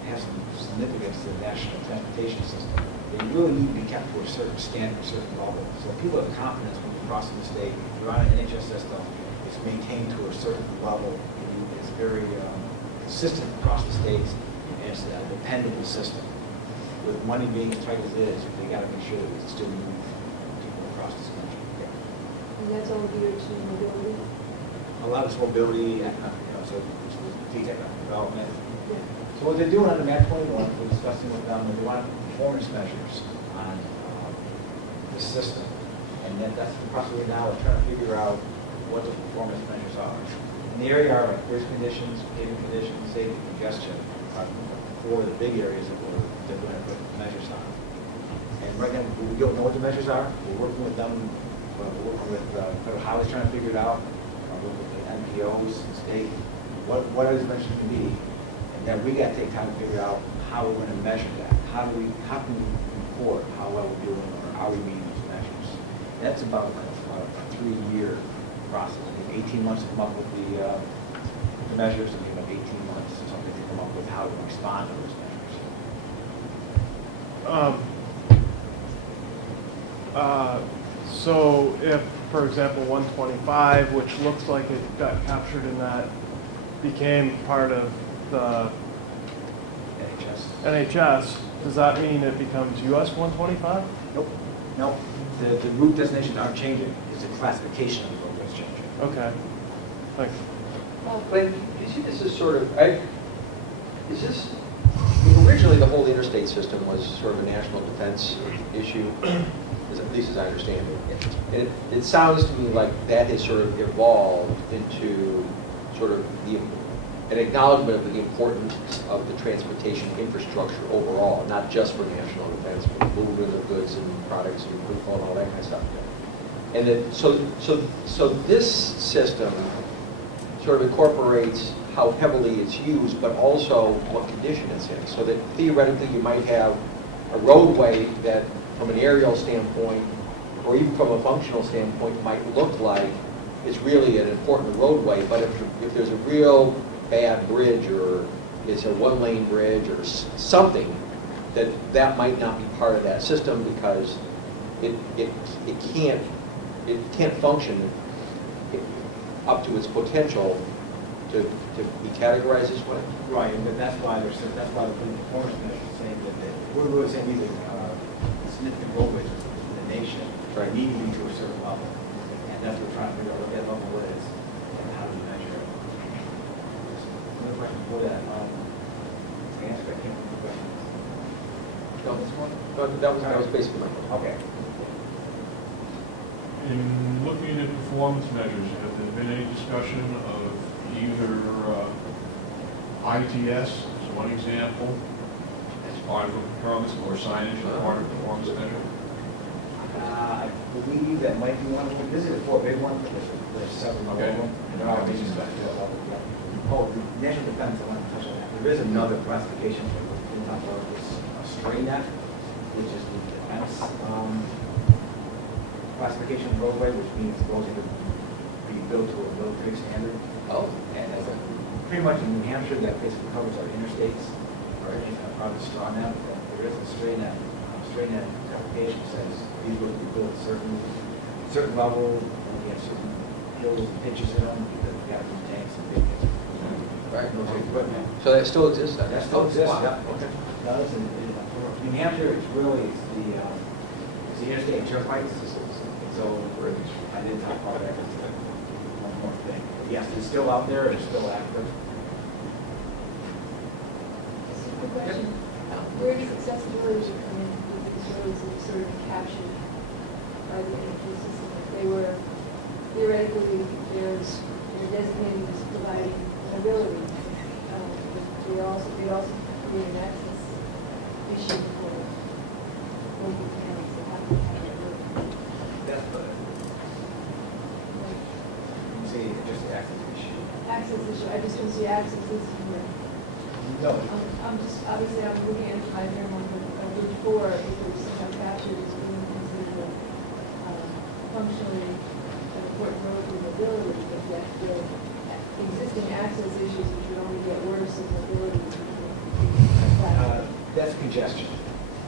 have some significance to the national transportation system, they really need to be kept to a certain standard, a certain level. So people have confidence when you're crossing the state, you're on an NHS system, it's maintained to a certain level, it's very consistent across the states, and it's a dependable system. With money being as tight as it is, they got to make sure that we still move people across this country. And that's all geared to mobility? A lot of it's mobility, so it's development. Yeah. So what they're doing on the MAP 21, we're discussing with them, they want performance measures on the system. And that's the process right now, we're trying to figure out what the performance measures are. In the area are like bridge conditions, paving conditions, safety, congestion, four of the big areas that we're going to put measures on. And right now, we don't know what the measures are. We're working with them, we're working with Federal Highways trying to figure it out. We're working with the NPOs, the state, what are these measures going to be? And then we got to take time to figure out how we're going to measure that. How can we report how well we're doing, or are we meeting those measures? That's about a 3-year process. I think 18 months to come up with the measures, and about 18 months or something to come up with how to respond to those measures. So if, for example, 125, which looks like it got captured in that, became part of the NHS, does that mean it becomes US 125? Nope. No. The route designations aren't changing. It's a classification of the road that's changing. Okay. Thanks. Glenn, do you see this as sort of, is this, originally the whole interstate system was sort of a national defense issue, at least as I understand it. And it sounds to me like that has sort of evolved into sort of an acknowledgement of the importance of the transportation infrastructure overall, not just for national defense, but movement of goods and products and people and all that kind of stuff. And that, so this system sort of incorporates how heavily it's used, but also what condition it's in. So that theoretically you might have a roadway that from an aerial standpoint, or even from a functional standpoint, might look like it's really an important roadway, but if there's a real bad bridge, or it's a one-lane bridge, or something, that might not be part of that system because it can't function up to its potential to be categorized this way. Right, and that's why they're putting performance measures saying that we're really saying these are significant roadways in the nation, right, need to be to a certain level, and that's what we're trying to figure out what that level is and how do we measure it. Another question before that, answer, I can't remember the question. No, that was basically my question. Okay. In looking at performance measures, have there been any discussion of either ITS, as one example, as part of a performance, or signage as part of a performance measure? that might be one of them. This is a four big one, but there's several of them. And there are reasons that oh, the national defense, I want to touch on that. There is another classification that we can talk about, this stray net, which is the defense classification of roadway, which means roads are to be built to a military standard. Oh. And as a, pretty much in New Hampshire, that basically covers our interstates, or part of the straw net. There is a stray net. Stray net application says these roads be built at certain level, and we have certain hills and pitches in them, because we got to tanks and big things. Right. Military equipment. So that still exists then? That still exists, Wow. yeah. Okay. No, listen, New Hampshire, it's really, it's the interstate turnpike. So I didn't talk about that. It's one more thing. Yes, it's still out there. It's still active. Quick question. Where does accessibility come in with these roads that sort of captured by the energy system? If they were theoretically, they're designated as providing mobility. They also create an access issue for local towns that have to have that road. That's good. You say just the access issue. Access issue, I just don't see access as here. No. I'm just, obviously, I'm looking at my here on Bridge 4, if there's somehow captured as being considered functionally an important road for mobility, but yet the existing access issues, which would only get worse as mobility. That's congestion.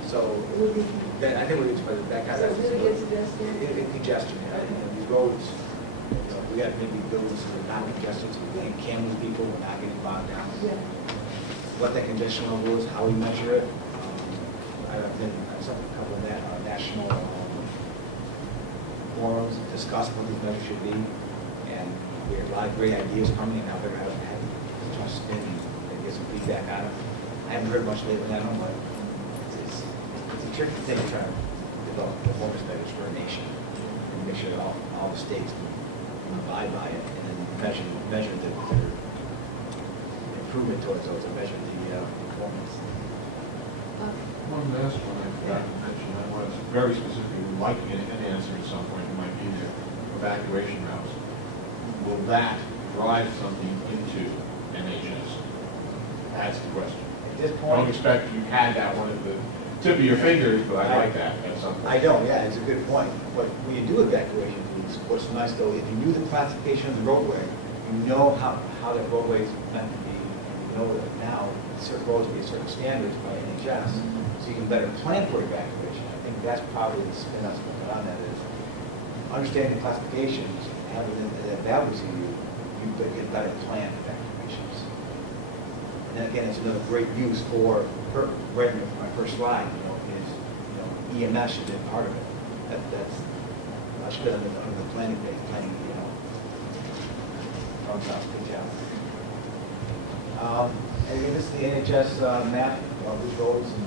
So It would be, I think we're explaining that kind so of. it really gets congested. Congestion. And these roads, we got to maybe build this so they're not congested, so we can move people, we're not getting bogged down. Yeah. What that congestion level is, how we measure it. I've been a couple of national forums to discuss what these measures should be, and we have a lot of great ideas coming, and now they're going to have to spin and get some feedback on it. I haven't heard much lately on it, but it's a tricky thing to try to develop performance measures for a nation and make sure that all the states can abide by it, and then measure the improvement towards those, and measure the performance. One last one I forgot to mention, I was very specifically liking an answer at some point, it might be there, evacuation routes. Will that drive something into NHS? That's the question. At this I point, don't expect you had that one at the tip of your fingers, but I like that at some point. I don't, yeah, it's a good point. But when you do evacuation routes, what's nice though, if you knew the classification of the roadway, you know how that roadway is meant to be. You know that now certain roads be certain standards by NHS, so you can better plan for evacuation. I think that's probably the spin that's going on that is understanding the classifications, having that values in you, you get better plan evacuations. And then again, it's another great use for right in my first slide, is EMS should be part of it. That's should be under the planning phase, planning, good job. And again, this is the NHS map of these roads in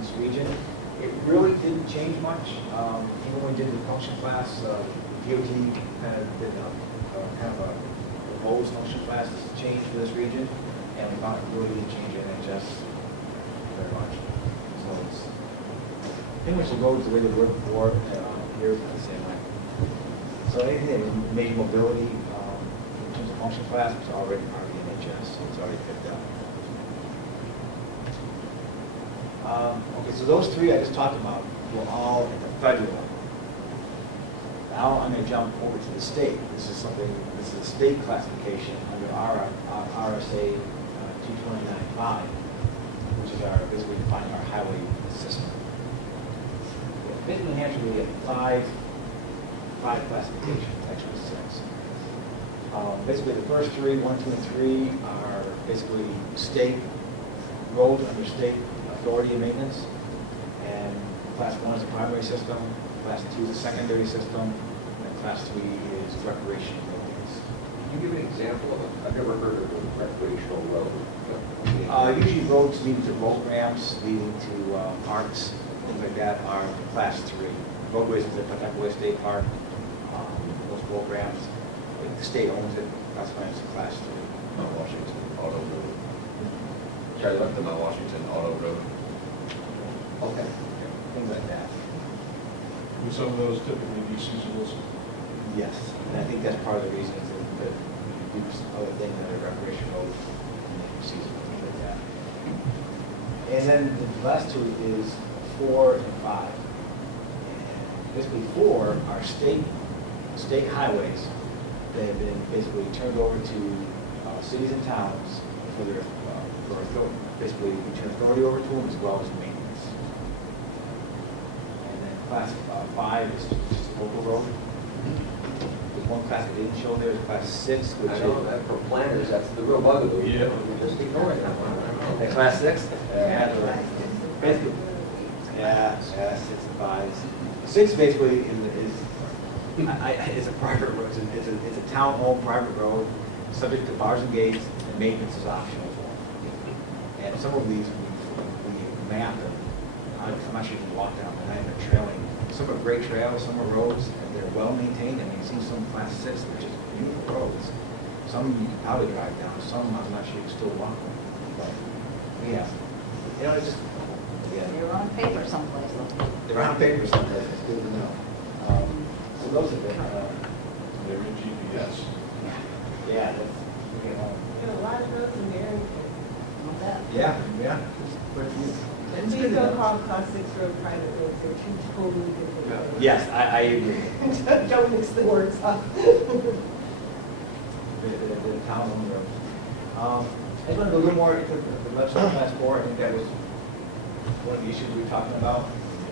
this region. It really didn't change much. Even when we did the function class, DOT kind of did a proposed function class change for this region, and we found it really didn't change NHS very much. So it's pretty much the roads the way they were before, here the same way. So anything that made mobility in terms of function class was already part of the NHS, so it's already picked up. Okay, so those three I just talked about were all at the federal level. Now I'm going to jump over to the state. This is a state classification under RSA 229.5, which is basically defining our highway system. In New Hampshire, we have five classifications, actually six. Basically, the first three, 1, 2, and 3, are basically state roads under state authority and maintenance. And class 1 is the primary system, class 2 is the secondary system, and class 3 is recreational roads. Can you give an example of it? I've never heard of a recreational road. Usually roads leading to boat ramps, leading to parks, things like that are class 3. Roadways is the Pawtucket State Park, those boat ramps. If the state owns it, that's why it's class 3. Mount Washington Auto Road. Sorry, left the Mount Washington Auto Road. Okay, things like that. Would some of those typically be seasonals? Yes, and I think that's part of the reason is that you do some other things that are recreational season, things like that. And then the last two is 4 and 5. And basically 4 are state highways that have been basically turned over to cities and towns for their, basically we turn authority over to them as well as maintenance. And then class 5 is just local road. There's one class that didn't show there, is class 6, which I know is. that for planners, that's the real bugaboo. Yeah. Just ignoring that one. At class 6? Yeah, basically. Yeah, 6 and 5. 6 basically is a private road. It's a town-owned private road, subject to bars and gates, and maintenance is optional for them. And some of these we map them. I'm not sure if you walk down, but I'm trailing. Some are great trails, some are roads, and they're well maintained. I mean, you see some class 6, they're just beautiful roads. Some you can probably drive down, some I'm not sure you can still walk them. But yeah, you know, it's just, yeah. You're on paper someplace. They're on paper someplace, it's good to know. So those have been, They're in GPS. yeah, that's, you know, a lot of roads in there. yeah. Quite a few. And these don't call class 6 road private roads, they're two totally different roads. Yes, I agree. Don't mix the words up. The town owned road. I just want to go a little more into the legislative class 4. I think that was one of the issues we were talking about.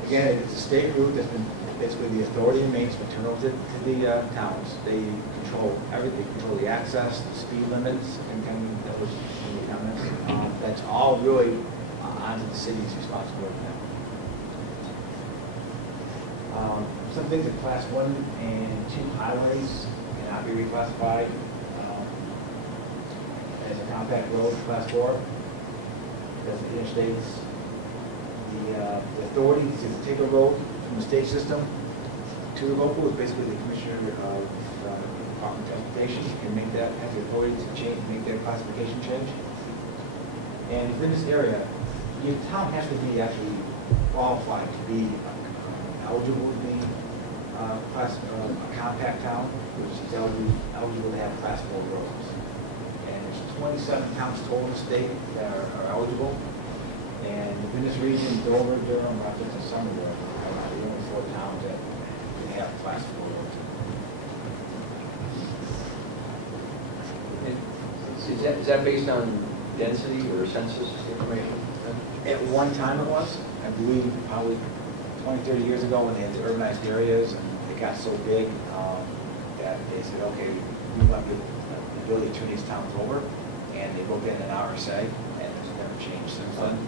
Again, it's a state route that's been basically the authority and maintenance been turned over to the towns. They control everything. They control the access, the speed limits, and that was in the comments. That's all really onto the city's responsibility now. Some things in class 1 and 2 highways cannot be reclassified as a compact road, class 4. Because the interstates, the authority to take a road from the state system to the local is basically the commissioner of Department of Transportation can make that, have the authority to change, make that classification change. And within this area, your town has to be actually qualified to be eligible to be a compact town, which is eligible to have class 4 roads. And there's 27 towns total in the state that are eligible. And within this region, Dover, Durham, Rochester, and Somerville are the only 4 towns that can have class 4 roads. Is that based on density or census information? At one time it was, I believe probably 20, 30 years ago when they had the urbanized areas and it got so big that they said, okay, we want the ability to turn these towns over, and they wrote that in an RSA, and it's never changed since then.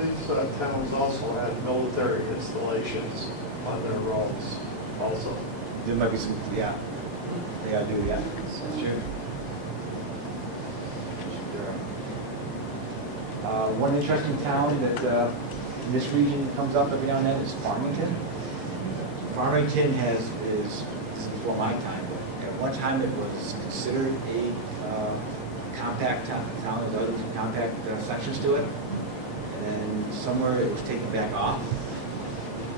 These towns also had military installations on their roads also. There might be some, yeah, they do, yeah. Sure. One interesting town that in this region comes up every now and then is Farmington. Farmington is before my time, but at one time it was considered a compact town. The town has other compact sections to it. And somewhere it was taken back off.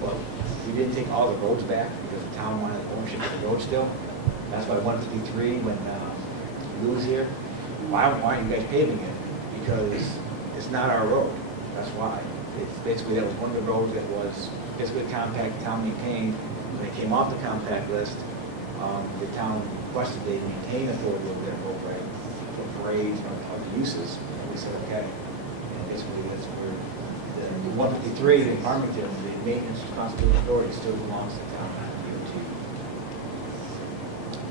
Well, we didn't take all the roads back because the town wanted ownership of the road still. That's why 153, when Lou was here, why aren't you guys paving it? Because it's not our road. That's why. It's basically, that was one of the roads that was basically compact, town maintained. When it came off the compact list, the town requested they maintain authority over their road, right, for parades and other uses. And we said, okay. And basically, that's where the 153 in Farmington, the maintenance responsibility authority still belongs to the town, not to DOT.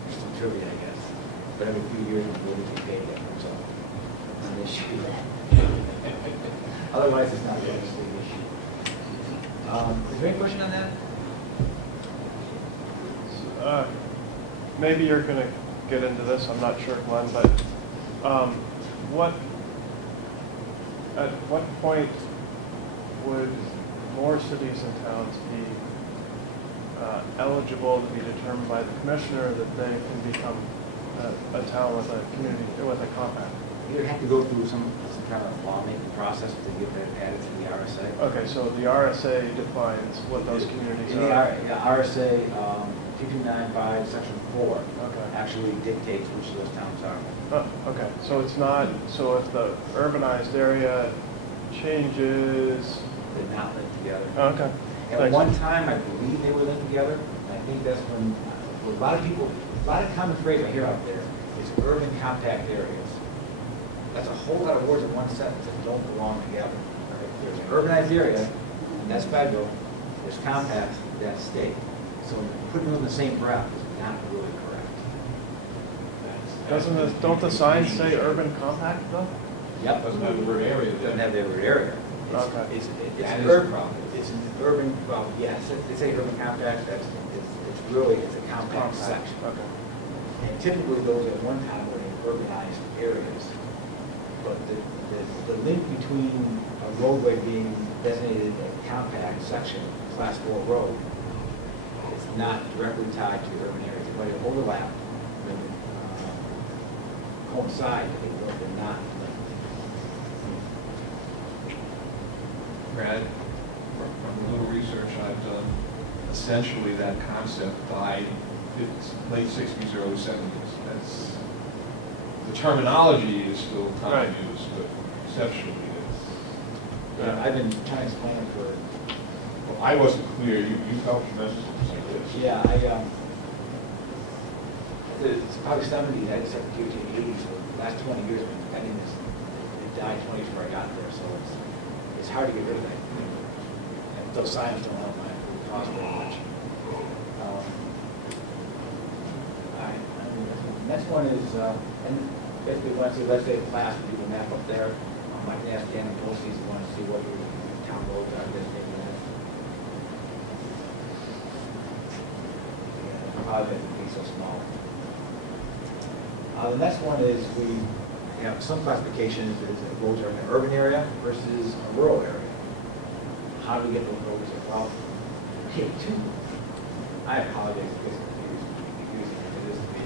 Just some trivia, I guess. But every few years, we really get paid that comes up. It's an issue. Otherwise, it's not really a big issue. Is there any question on that? Maybe you're going to get into this, I'm not sure, Glenn, but at what point would more cities and towns be eligible to be determined by the commissioner that they can become a town with a community, with a compact? either have to go through some kind of lawmaking process to get that added to the RSA. Okay, so the RSA defines what those communities In the are. RSA 2295, section 4, Okay. actually dictates which of those towns are. Oh, okay, so it's not, so if the urbanized area changes, They're not linked together. oh, okay. At Thanks. one time, I believe they were linked together. I think that's when, a lot of people, a lot of common phrase I hear out there is urban compact areas. That's a whole lot of words in one sentence that don't belong together. There's an urbanized area, and that's federal. There's compact, that's state. So putting them in the same breath is not really correct. Don't the signs say urban compact though? Yep. Doesn't have the word area. It doesn't have the word area. Okay. It's That an is a urban, problem. it's an urban, well, yes, they say urban compact, it's really, it's a compact section. Okay. And typically those at one time were in urbanized areas. But the link between a roadway being designated a compact section, class 4 road, is not directly tied to the urban areas. But it overlap, and coincide, but they're not linked. Brad, from the little research I've done, essentially that concept died in late 60s, early 70s. That's, the terminology is still Right. time used, but conceptually it's. Yeah, I've been trying to explain it for, Well, I wasn't clear, you helped tremendously like this. yeah, it's probably 70s, I just have to do it in the 80s, for the last 20 years, I mean, it died 20 before I got there, so it's hard to get rid of that. And those signs don't help my cause very much. All right, next one is, and basically, once the legislative class, we do the map up there. I can ask Dan and Posey if you want to see what your town roads are designated as. Yeah, probably wouldn't be so small. The next one is we have some classifications is that roads are in an urban area versus a rural area. How do we get those roads? Well, okay, I apologize if this is confusing. It is to me.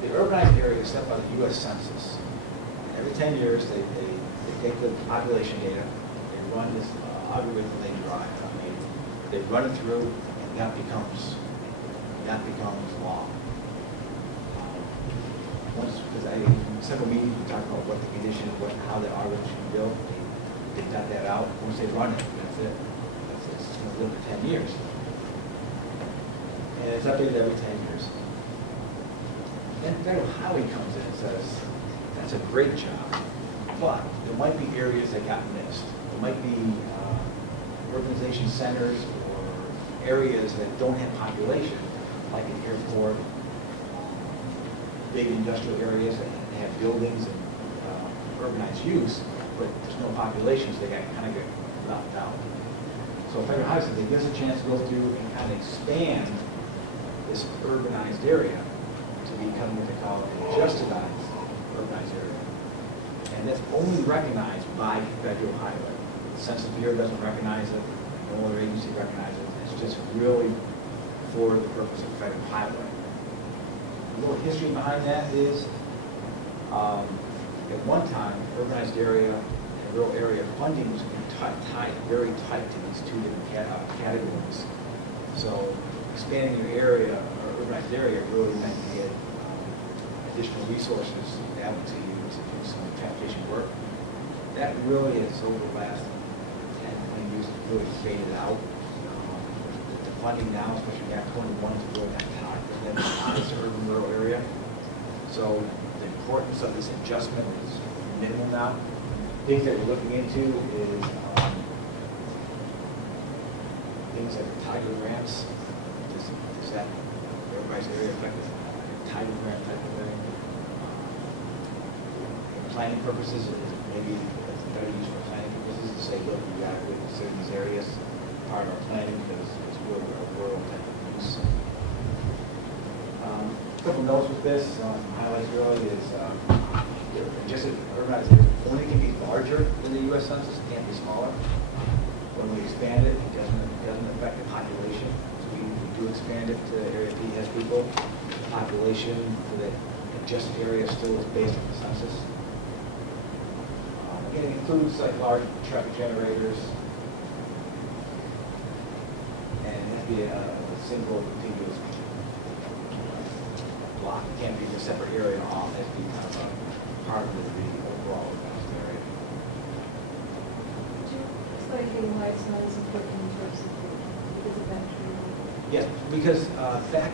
The urbanized area is set by the U.S. Census. Every 10 years, they take the population data, they run this algorithm they drive. They run it through, and that becomes law. Once, because in several meetings, we talked about what the condition, how the algorithm should be built. They got that out. Once they run it, that's it. It's going to live for 10 years. And it's updated every 10 years. Then federal highway comes in and says, that's a great job, but there might be areas that got missed. There might be urbanization centers or areas that don't have population, like an airport, big industrial areas that have buildings and urbanized use, but there's no population, so they kind of get left out. So federal highway says, it gives a chance to go through and kind of expand this urbanized area to become what they call an adjusted urbanized area. And that's only recognized by federal highway. The Census Bureau doesn't recognize it, no other agency recognizes it. It's just really for the purpose of federal highway. A little history behind that is, at one time, urbanized area and rural area funding was tied very tight to these two different categories. So expanding your area, or urbanized area, really meant to get additional resources added to you to do some transportation work. That really is over the last 10 years really faded out. The funding now, especially in Act 21, is really not tied to this urban rural area. So the importance of this adjustment is minimal now. Things that we're looking into is things like tiger grants. Is that everybody's area affected? Tiger grant type of thing. Planning purposes is maybe better used for planning purposes to say, look, we got to consider these areas part of our planning because it's really a rural type of use. A couple notes with this, highlights really is just an urbanized area only can be larger than the U.S. Census, it can't be smaller. When we expand it, it doesn't affect the population. So we do expand it to the area P has people. The population for the adjusted area still is based on the census. It includes like large traffic generators, and it has to be a single contiguous block. It can't be a separate area at all. It has to be kind of a part of the overall investment area. Would you explain to me why it's not as important in terms of because of that tree? Yes, because fact,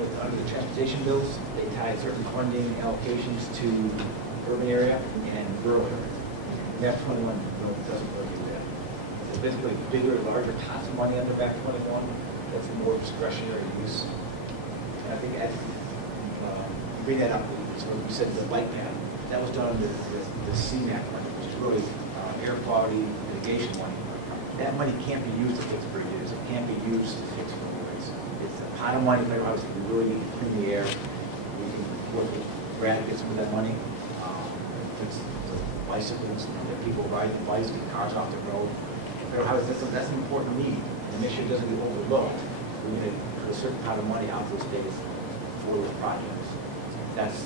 under the transportation bills, they tie certain funding allocations to urban area and rural area. Map 21 doesn't really do that. It's basically bigger, larger pots of money under Map 21. That's more discretionary use. And I think as you bring that up, so we said the bike path, that was done under the CMAQ money, which is really air quality mitigation money. That money can't be used to fix bridges. It can't be used to fix roadways. It's a pot of money, but obviously we really need to clean the air. We can work with Brad to get some of that money. It's the bicycles, that people riding bikes, get cars off the road. That's an important need. And make sure it doesn't get overlooked. We need to put a certain pot of money out to the states for those projects. That's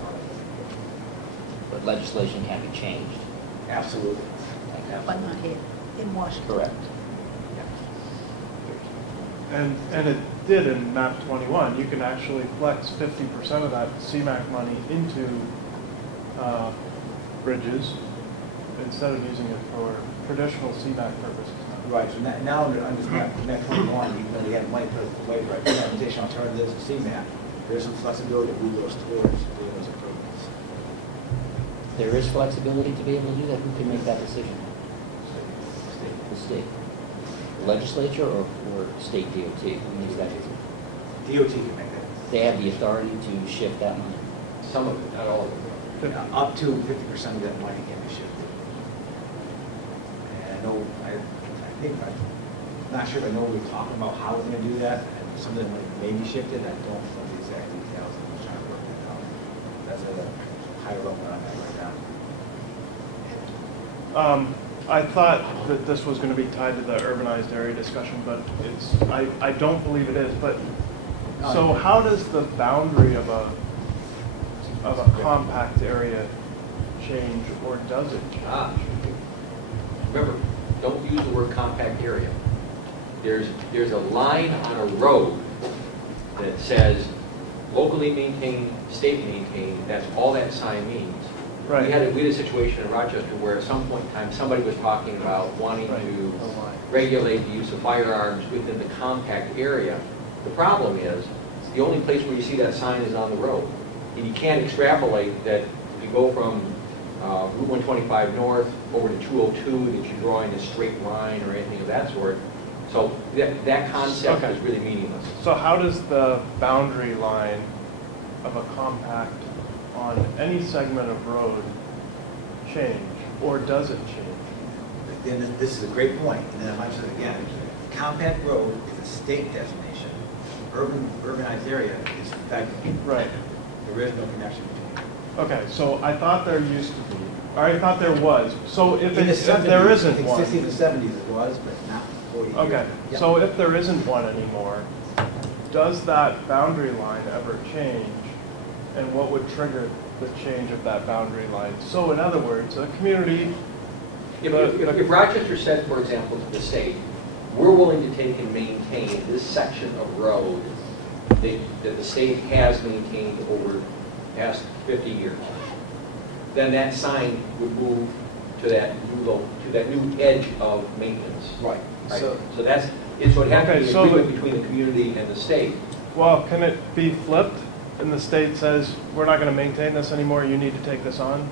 part of it. But legislation can be changed. Absolutely. But not here, in Washington. Correct. And it did in map 21. You can actually flex 50% of that CMAQ money into bridges instead of using it for traditional CMAQ purposes. Right, so now under map 21, even though we have money put away for transportation alternatives to CMAQ, there's some flexibility to move those towards doing those improvements. There is flexibility to be able to do that. Who can make that decision? The state. The legislature or state DOT? Who makes that decision? DOT can make that. They have the authority to shift that money. Some of it, not all of it. Up to 50% of that money can be shifted. And I know, I think, I'm not sure if I know we're talking about how we're going to do that, and some of the money may be shifted. I don't know the exact details. I'm just trying to work that out. That's at a higher level than I'm at right now. I thought that this was going to be tied to the urbanized area discussion, but I don't believe it is. But so how does the boundary of a compact area change, or does it change? Remember, don't use the word compact area. There's a line on a road that says locally maintained, state maintained. That's all that sign means. Right. We had a situation in Rochester where at some point in time somebody was talking about wanting to regulate the use of firearms within the compact area. The problem is the only place where you see that sign is on the road. And you can't extrapolate that you go from Route 125 north over to 202 that you're drawing a straight line or anything of that sort. So that concept is really meaningless. So how does the boundary line of a compact on any segment of road change, or does it change? Then this is a great point, and then I mentioned it again. Compact road is a state designation. Urbanized area is federal. Right. There is no connection between them. Okay, so I thought there used to be, or I thought there was. So if In the there 70s, isn't I think one. 60s and 70s it was, but not 40 Okay, years. Yep. so if there isn't one anymore, does that boundary line ever change? And what would trigger the change of that boundary line? So in other words, a community... If Rochester said, for example, to the state, we're willing to take and maintain this section of road that the state has maintained over the past 50 years, then that sign would move to that new edge of maintenance. Right. So that's it. So it has to be an so agreement between the community and the state. Well, can it be flipped? And the state says, we're not going to maintain this anymore, you need to take this on?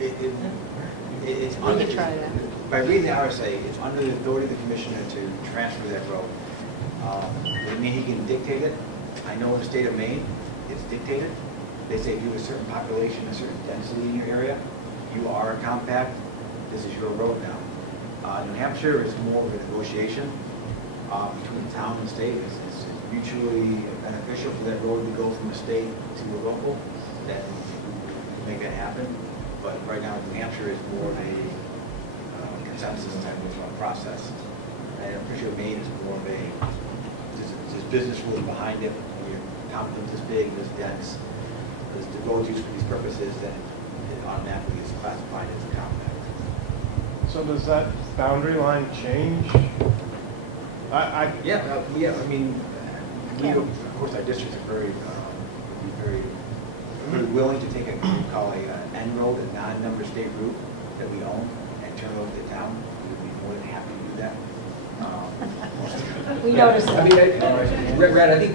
It's We under, can try that. by reading the RSA, it's under the authority of the commissioner to transfer that road. Does it mean he can dictate it? I know in the state of Maine, it's dictated. They say if you have a certain population, a certain density in your area, you are compact, this is your road now. New Hampshire is more of a negotiation between the town and the state. It's mutually beneficial for that road to go from the state to a local, then make that happen. But right now, New Hampshire is more of a consensus type of process. And I'm pretty sure Maine is more of a, there's business rules behind it. When you're competent this big, this dense, there's the road use for these purposes, then it automatically is classified as a compact. So does that boundary line change? Yeah, I mean, we, of course, our districts are very, very willing to take what we call a N road, a non-number state route that we own, and turn it over to the town. We'd be more than happy to do that. We noticed I that. mean, Brad, I think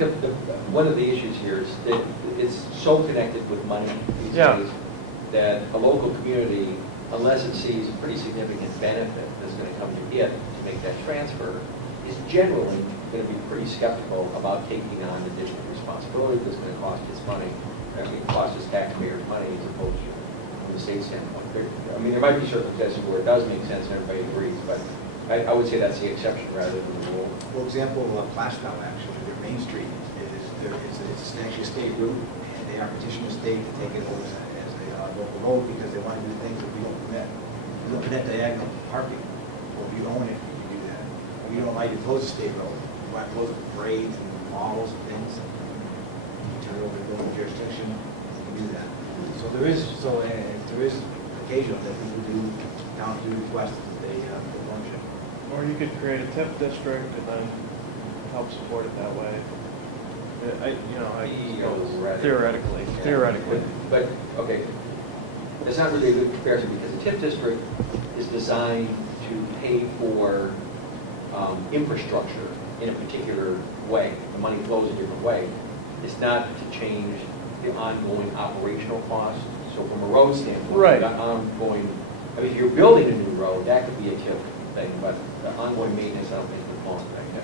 one of the issues here is that it's so connected with money these days that a local community, unless it sees a pretty significant benefit that's going to come to it to make that transfer, is generally going to be pretty skeptical about taking on additional responsibility that's going to cost its money. I mean, cost its taxpayers money as opposed to from the state standpoint. I mean, there might be circumstances where it does make sense and everybody agrees, but I would say that's the exception rather than the rule. For example, Plastow, actually, their Main Street it's actually a state route, and they are petitioning the state to take it over as a local road because they want to do things that we don't permit. We don't permit diagonal parking, or if you own it, you can do that. Or you don't allow you to close a state road. You want to close it for parades and malls and things. You turn it over to local jurisdiction, you can do that. So there is, occasional that people do, towns do request that they function. Or you could create a TIF district and then help support it that way. Theoretically. But, okay, that's not really a good comparison because the TIF district is designed to pay for infrastructure in a particular way. The money flows a different way. It's not to change the ongoing operational costs. So from a road standpoint, the ongoing, I mean, if you're building a new road, that could be a TIF thing, but the ongoing maintenance, I don't think would fall into that category.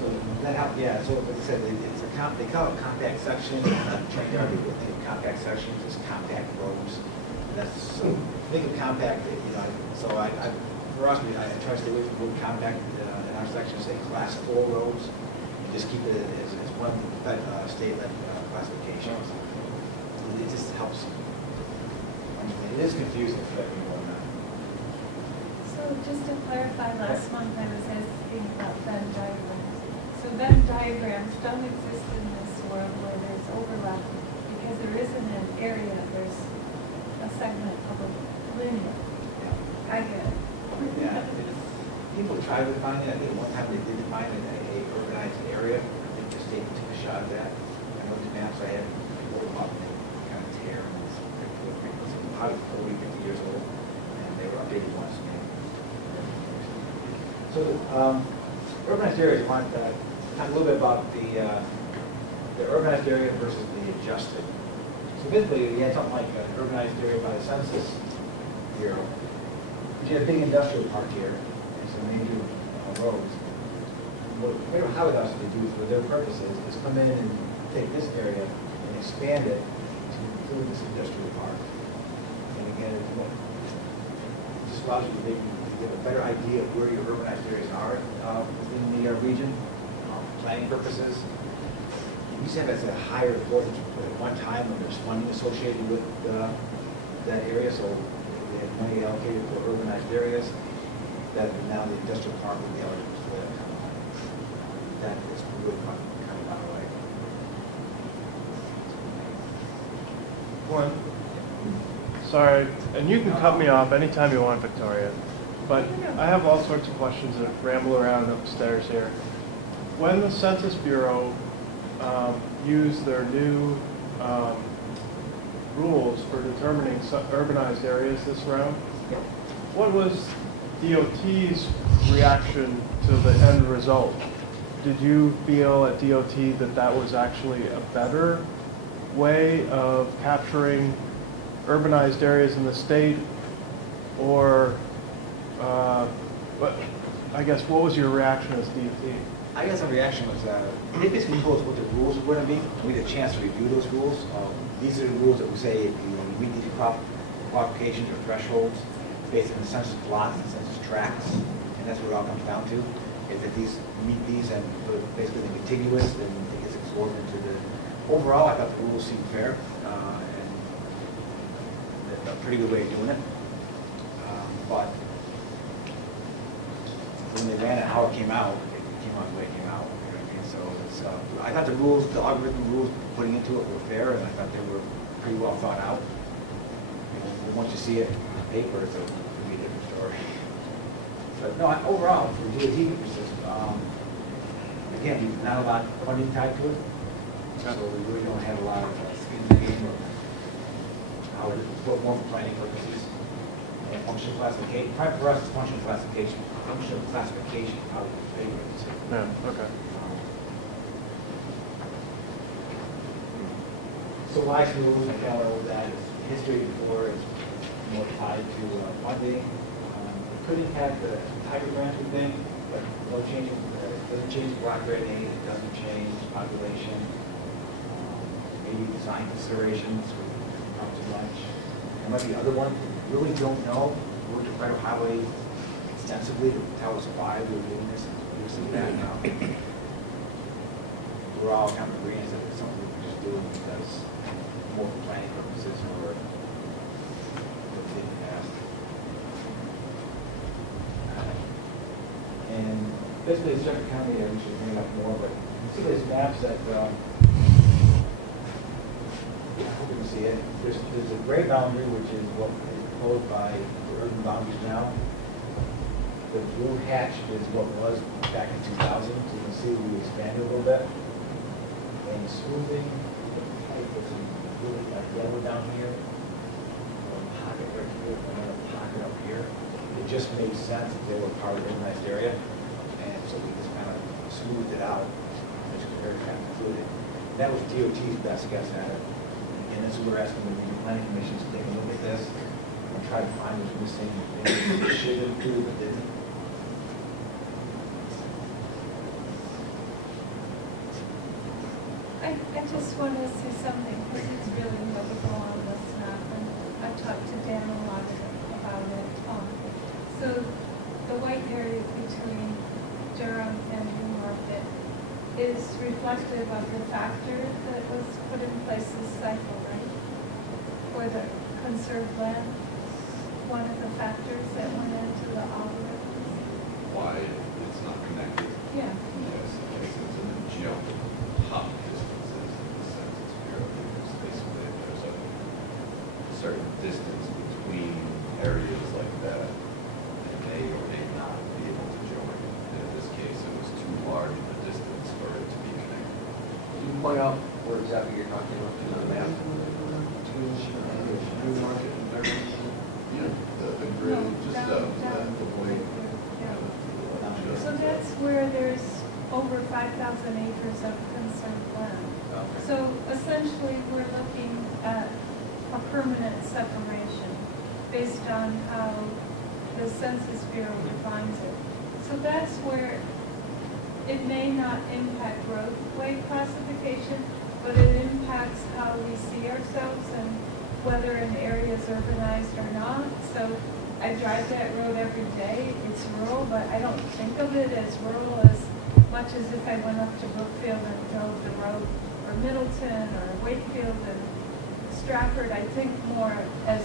So that help, yeah, so like I said, it's they call it compact section, and people think of compact sections as compact roads. And that's, so think of compact, so for us, I try to stay away from the word compact in our section, say class 4 roads, and just keep it as one state-led classification. It just helps. I mean, it is confusing for everyone. So just to clarify, last month I was asking about Venn diagrams. So Venn diagrams don't exist in this world where there's overlap because there isn't an area, there's a segment of a linear. I get it. Yeah, people try to find it. I think one time they did find it in a urbanized area. I think the state took a shot at that. I looked at maps, I had pulled them up and they kind of tear. It was probably 40, 50 years old, and they were updated once. So, urbanized areas, I want to talk a little bit about the urbanized area versus the adjusted. So basically, you had something like an urbanized area by the Census Bureau. You had a big industrial park here and some major roads. What highway officers do for their purposes is come in and take this area and expand it to include this industrial park. And again, it just allows you to get a better idea of where your urbanized areas are within the region, for planning purposes. We used to have it as a higher voltage at one time when there's funding associated with that area, so we had money allocated for urbanized areas. That now the industrial park would be eligible for that kind of money. That is really kind of gone away. One. Sorry, and you can cut me off anytime you want, Victoria. But I have all sorts of questions that ramble around upstairs here. When the Census Bureau used their new rules for determining urbanized areas this round, what was DOT's reaction to the end result? Did you feel at DOT that that was actually a better way of capturing urbanized areas in the state, or I guess what was your reaction as DOT? I guess the reaction was they basically told us what the rules were going to be. We had a chance to review those rules. These are the rules that we say if you meet these qualifications or thresholds based on the census plots and census tracts, and that's what it all comes down to. Is that these meet these and basically they're contiguous, then it gets absorbed into the. Overall, I thought the rules seemed fair and a pretty good way of doing it. But when they ran it, how it came out the way it came out. You know what I mean? So it's, I thought the rules, the algorithm rules putting into it were fair, and I thought they were pretty well thought out. And once you see it on paper, it's a completely different story. But no, overall, from DOT purposes, again, not a lot of funding tied to it, so we really don't have a lot of skin in the game of how it is, but more for planning purposes. And functional classification, probably for us, it's functional classification, how we pay for it. Yeah, okay. So why schools, I kind of know that it's history before, it's more tied to funding. It could impact the Tiger Grant, we think, but no change, it doesn't change block grading, it doesn't change population. Maybe design considerations, not too much. There might be other ones we really don't know. We worked with Federal Highway extensively to tell us why we were doing this, and we're seeing that now. We're all kind of agreeing that it's something we can just do because more for planning purposes or what's in the past. And basically, it's Suffolk County, we should bring it up more, but you see these maps that, I hope you can see it. There's a gray boundary, which is what is proposed by the urban boundaries now. The blue hatch is what was back in 2000, so you can see we expanded a little bit. And smoothing, with some really yellow down here, a pocket right here, another pocket up here. It just made sense that they were part of the urbanized area, and so we just kind of smoothed it out, which was very kind of included. That was DOT's best guess at it. And that's what we're asking the planning commission to take a look at this and try to find what's missing, things that should include but didn't. I just want to say something because it's really notable on this map, and I've talked to Dan a lot about it. So the white area between Durham and Newmarket is reflective of the factor that was put in place this cycle, right? For the conserved land, one of the factors that went into the algorithm. Why it's not connected? Yeah. Yes, it's in the geo hop distances in the sense it's purely, it's basically there's a certain distance between areas like that, and may or may not be able to join. And in this case, it was too large of a distance for it to be connected. Can you point out where exactly you're talking about on the map? Newmarket and Durham. Yeah, the grid, just the point. So that's where there's over 5,000 acres of conserved land. Okay. So essentially, we're looking at a permanent separation based on how the Census Bureau defines it. So that's where it may not impact roadway classification, but it impacts how we see ourselves and whether an area is urbanized or not. So I drive that road every day. It's rural, but I don't think of it as rural as much as if I went up to Brookfield and drove the road, or Middleton, or Wakefield and Strafford. I think more as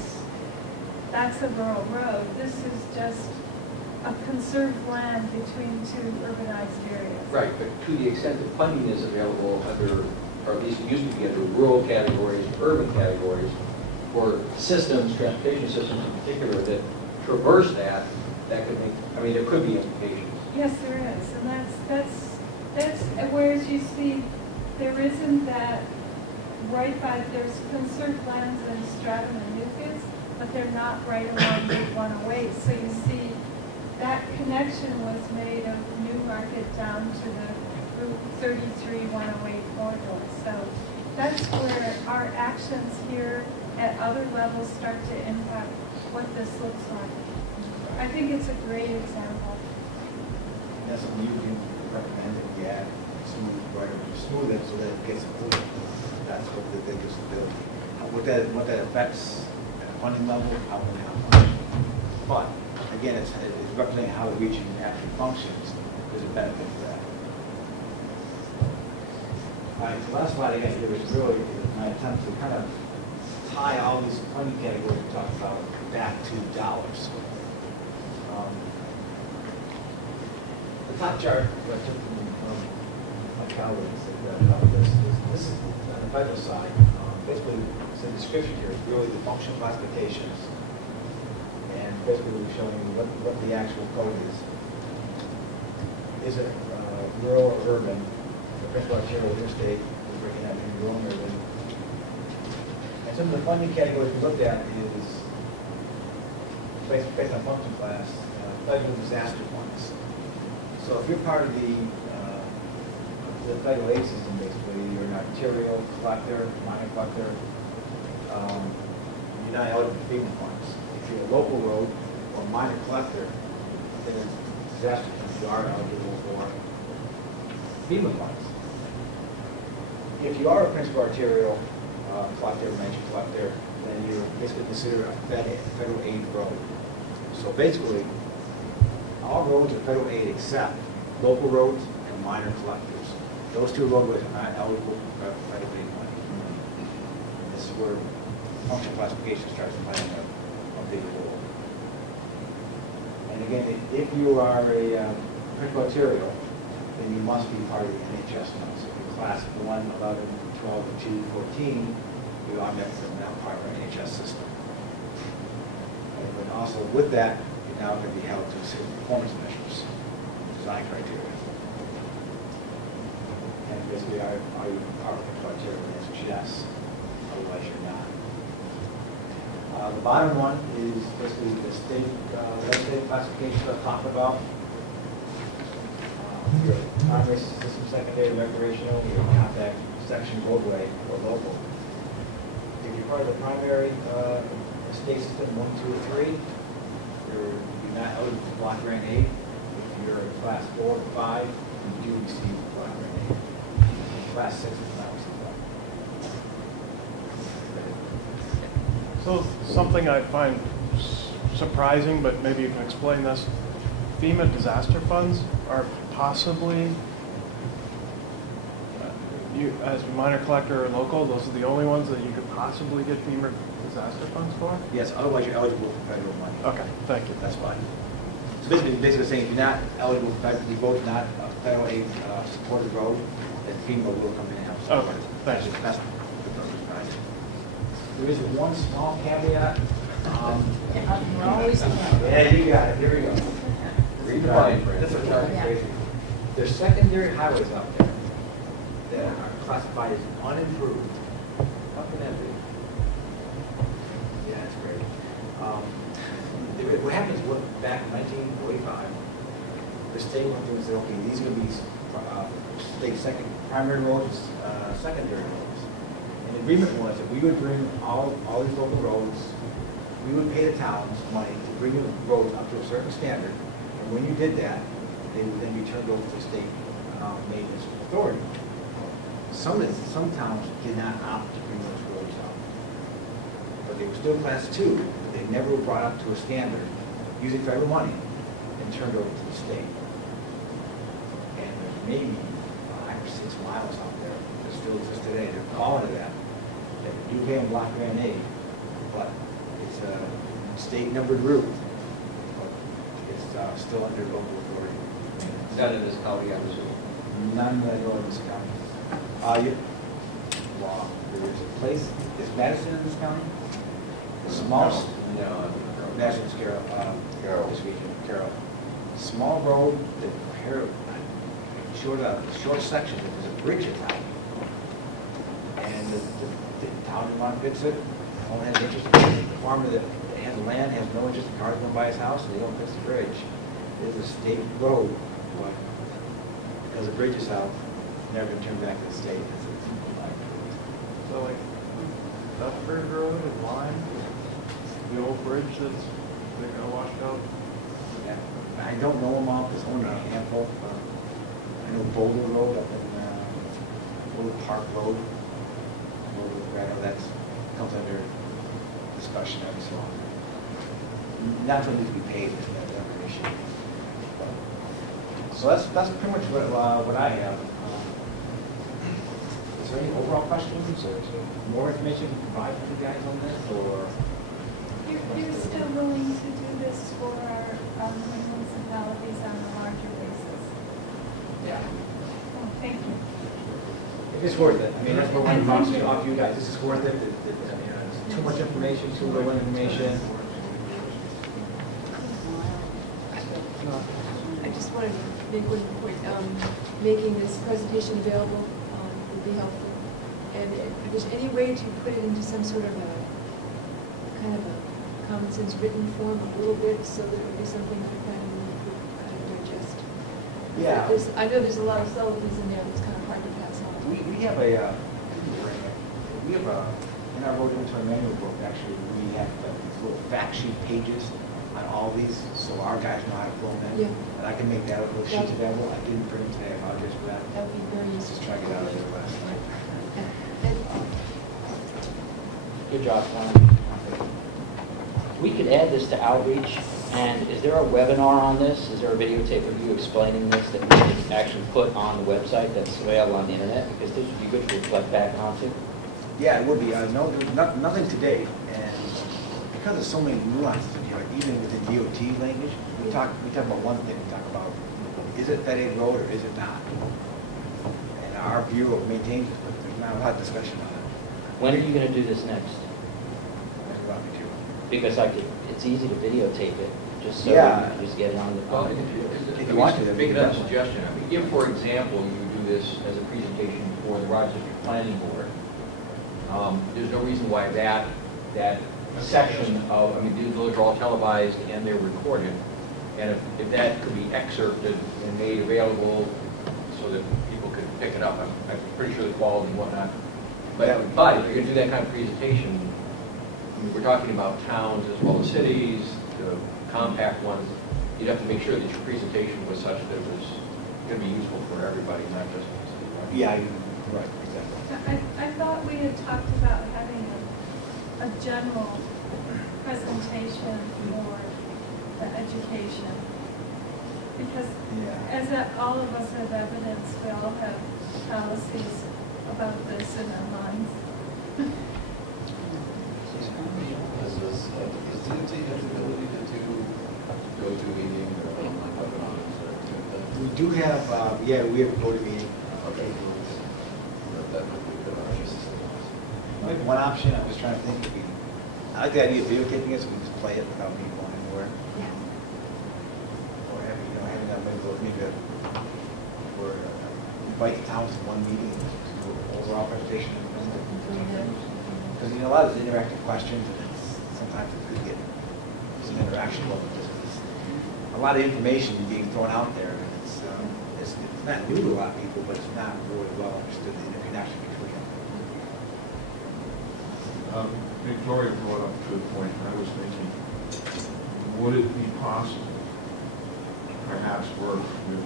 that's a rural road. This is just a conserved land between two urbanized areas. Right, but to the extent that funding is available under, or at least it used to be under rural categories, urban categories, for systems, transportation systems in particular, that traverse that could make, I mean, there could be implications. Yes, there is, and that's whereas you see, there isn't that right by, there's conserved lands in Stratham and Newfields, but they're not right along Route 108. So you see, that connection was made of Newmarket down to the Route 33 108 corridor. So that's where our actions here at other levels start to impact what this looks like. I think it's a great example. That's something you can recommend that we add, smooth it so that it gets included. That's what the disability. What that affects at a funding level, how much. But again, it's representing how the region actually functions. There's a benefit to that. All right, the last slide I got here is really my attempt to kind of tie all these funding categories we talked about back to dollars. The top chart, I took from my colleagues that this is on the federal side. Basically, the description here is really the functional classifications, and basically we're showing you what the actual code is. Is it rural or urban? The principal arterial interstate, we're breaking that in rural and urban. And some of the funding categories we looked at is based on function class, federal disaster funds. So if you're part of the federal aid system, basically, you're an arterial collector, minor collector, you're not eligible for FEMA funds. If you're a local road or minor collector, then it's disaster funds, you are eligible for FEMA funds. If you are a principal arterial collector, major collector, then you're basically considered a federal aid road. So basically, all roads are federal aid except local roads and minor collectors. Those two roadways are not eligible for federal aid money. This is where functional classification starts playing a big role. And again, if you are a principal arterial, then you must be part of the NHS funds. So if you're class 1, 11, 12, 2, 14, you automatically are now part of our NHS system. But also with that, you're now going to be held to certain performance measures, design criteria. And basically, are you part of the criteria? The answer is yes. Otherwise, you're not. The bottom one is basically the state legislative classification that I talked about. Your primary system, secondary, recreational, your compact section, roadway, or local. If you're part of the primary state system 1, 2, or 3, you're not eligible for block grant aid. If you're a class 4 or 5, you do receive block grant aid. Class 6 is not received block. So something I find surprising, but maybe you can explain this. FEMA disaster funds are possibly, you as a minor collector or local, those are the only ones that you could possibly get FEMA disaster funds for? Yes, otherwise you're eligible for federal money. Okay, thank you. That's fine. So basically saying if you're not eligible for federal, you both not a federal aid supported road, then FEMA will come in and help support it. Thank you. That's the purpose behind it. There is one small caveat. We're always Yeah, you got it. Here we go. Read the fine print. This is crazy. There's secondary highways out there that are classified as unimproved. How can that be? Yeah, that's great. What happens was back in 1945, the state went through and said, okay, these are going to be state primary roads, secondary roads. And the agreement was that we would bring all these local roads, we would pay the towns money to bring the roads up to a certain standard. And when you did that, they would then be turned over to the state maintenance authority. Some towns did not opt to bring those roads up. But they were still class 2, but they never were brought up to a standard using federal money and turned over to the state. And there's maybe 5 or 6 miles out there that still exist today. They're calling it that. They do pay them block grant aid, but it's a state numbered route. But it's still under local authority. None in this county, I'm assuming. None that I know in this county. Well, there is a place, is Madison in this county? The smallest, No. Madison's Carroll, this region, Carroll. Small road that short section, there's a bridge in town. And the town in Mont fix it, only has interest, the farmer that has the land has no interest in cars going by his house, so they don't fix the bridge. It's a state road, but because the bridge is out, never been turned back to the state. So like Strafford Road and Lime, the old bridge that's they're gonna wash out. Yeah. I don't know them all, there's only a handful. I know Boulder Road up in Boulder Park Road. I know that comes under discussion every so often. Not going to need to be paid, that's another issue. So that's pretty much what I have. Is there any overall questions or more information to provide for you guys on this, or? You're still willing to do this for our municipalities on a larger basis? Yeah. Oh, thank you. It's worth it. I mean, that's what one bounce off you guys. This is worth it. It's too much information, too little information. I just wanted to make one point. Making this presentation available would be helpful. And if there's any way to put it into some sort of a kind of a common sense written form a little bit, so that it would be something that family could kind of digest. Yeah. I know there's a lot of subtleties in there that's kind of hard to pass on. We have in our road inventory manual book, actually, we have these little fact sheet pages on all these, so our guys know how to fill them in. Yeah. And I can make that little sheets available. I didn't print them today, I apologize for that. That would be very useful. Just trying to get out of there last night. Good job, Tom. We could add this to outreach, and is there a webinar on this? Is there a videotape of you explaining this that we can actually put on the website that's available on the internet? Because this would be good to reflect back onto. Yeah, it would be. No, there's nothing to date, and because there's so many nuances in here, like even within DOT language, we talk about one thing. We talk about, is it Fed Aid road or is it not? And our view of maintaining it, but there's not a lot of discussion on it. When are you going to do this next? What do you want me to? Because it's easy to videotape it, just so Yeah. you can just get it on the Well, phone. If you want to, make it a suggestion. I mean, if, for example, you do this as a presentation for the Rochester Planning Board, there's no reason why that section of, I mean, those are all televised and they're recorded, and if that could be excerpted and made available so that people could pick it up, I'm pretty sure the quality and whatnot. But if you're going to do that kind of presentation, I mean, we're talking about towns as well as cities, the compact ones. You'd have to make sure that your presentation was such that it was going to be useful for everybody, not just the city. Right? Yeah, right, exactly. I thought we had talked about having a general presentation for the education. Because as all of us have evidence, we all have fallacies about this in our minds. Does DOT have the ability to go to meeting or online webinars or anything like that? We do have, we have a board meeting. Okay. That might be a good option. Maybe one option, I was trying to think, I like the idea of videotaping it so we can just play it without me going anywhere. Yeah. Or having that maybe or invite the towns to one meeting, to do an overall presentation. Because a lot of these interactive questions, and sometimes it could get some interaction, but a lot of information being thrown out there, and it's not new to a lot of people, but it's not really well understood in the connection between them. Victoria brought up a good point. I was thinking, would it be possible to perhaps work with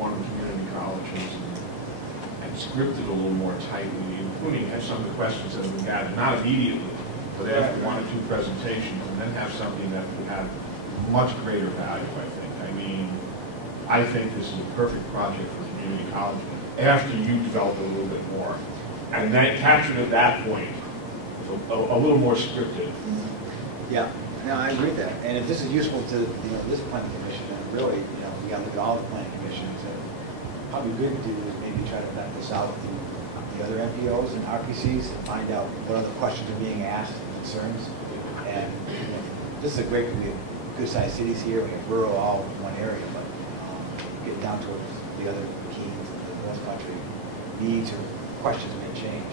one of the community colleges and script it a little more tightly, including some of the questions that have been gathered, not immediately, but after one or two presentations, and then have something that would have much greater value, I think. I think this is a perfect project for community college after you develop it a little bit more. And then captured at that point, a little more scripted. Yeah, no, I agree with that. And if this is useful to this planning commission, then really, we got to look at all the planning commissions. And probably good to do is maybe try to vet this out with the other MPOs and RPCs and find out what other questions are being asked, concerns. And this is a great, we have good-sized cities here. We have rural all in one area, but getting down to the other keys, the West Country needs or questions may change.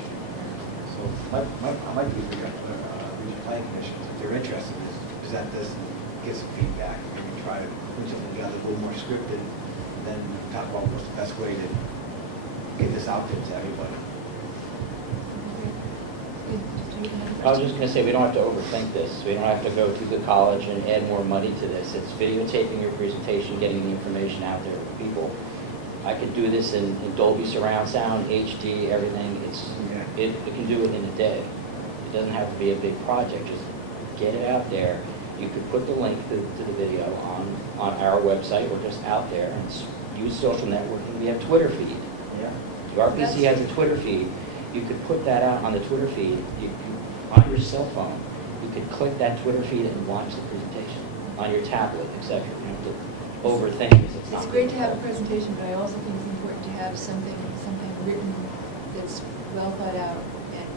So I might be regional planning commissions, if they're interested, is present this and get some feedback. Maybe try to put something together a little more scripted, and then talk about what's the best way to get this out there to everybody. I was just going to say, we don't have to overthink this. We don't have to go to the college and add more money to this. It's videotaping your presentation, getting the information out there to people. I could do this in Dolby surround sound, HD, everything. It can do it in a day. It doesn't have to be a big project. Just get it out there. You could put the link to the video on our website or just out there and use social networking. We have Twitter feed. Yeah. The RPC has a Twitter feed. You could put that out on the Twitter feed. On your cell phone, you could click that Twitter feed and watch the presentation on your tablet, etc. You don't have to overthink this. It's great to have a presentation, but I also think it's important to have something written that's well thought out and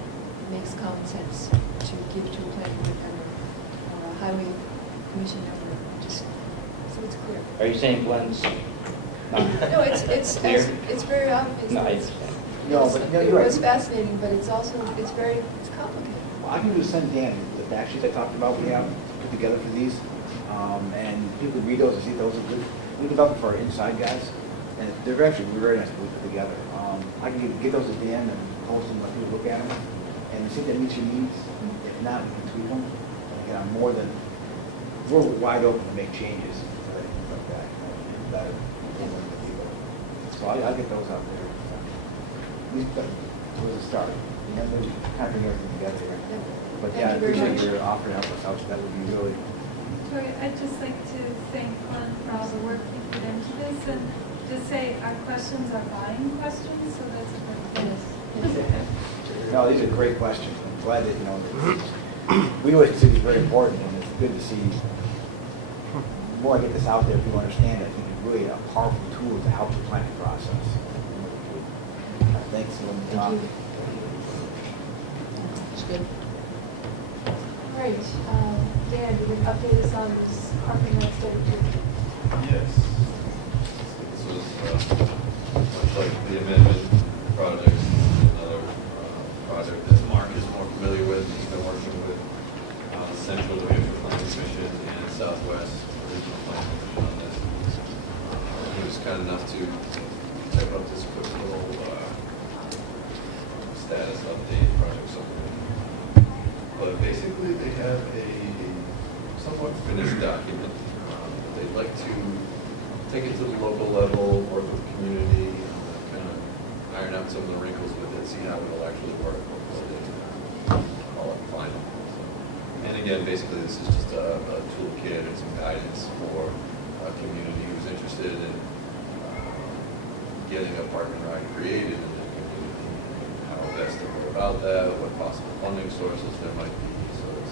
makes common sense to give to a planning board member or a highway commission member, just so it's clear. Are you saying Glenn's? No, it's very obvious. No, No, but no, you're right. It was fascinating, but it's also, it's complicated. Well, I can do send Dan the fact sheets I talked about we have put together for these, and people can read those and see those are good. We developed them for our inside guys, and they're actually very nice to put together. I can get those to Dan and post them, let people look at them, and see if that meets your needs. If not, we can tweak them. Again, we're wide open to make changes, things like that. That so I'll get those out there. At least towards the start. You know, then kind of bring everything together here. But yeah, I appreciate your offer to help us out. That would be really. Tori, I'd just like to thank Glenn for all the work he put into this, and just say our questions are buying questions, so that's a good thing. No, these are great questions. I'm glad that, you know, we always consider these very important, and it's good to see. The more I get this out there, people understand it. I think it's really a powerful tool to help the planning process. Thanks, Lynn. It's good. All right, Dan, you can update us on this parking lot study too. Yes. This was much like the amendment project, another project that Mark is more familiar with. He's been working with Central New Hampshire Planning Commission and Southwest Regional Planning Commission on this. He was kind enough to type up this quick little status update project summary. But basically, they have a somewhat finished document. They'd like to take it to the local level, work with the community, kind of iron out some of the wrinkles with it, see how it'll actually work before they call it final. So, and again, basically, this is just a toolkit and some guidance for a community who's interested in getting a park and ride created in the community, how best to go about that, what possible funding sources there might be. So it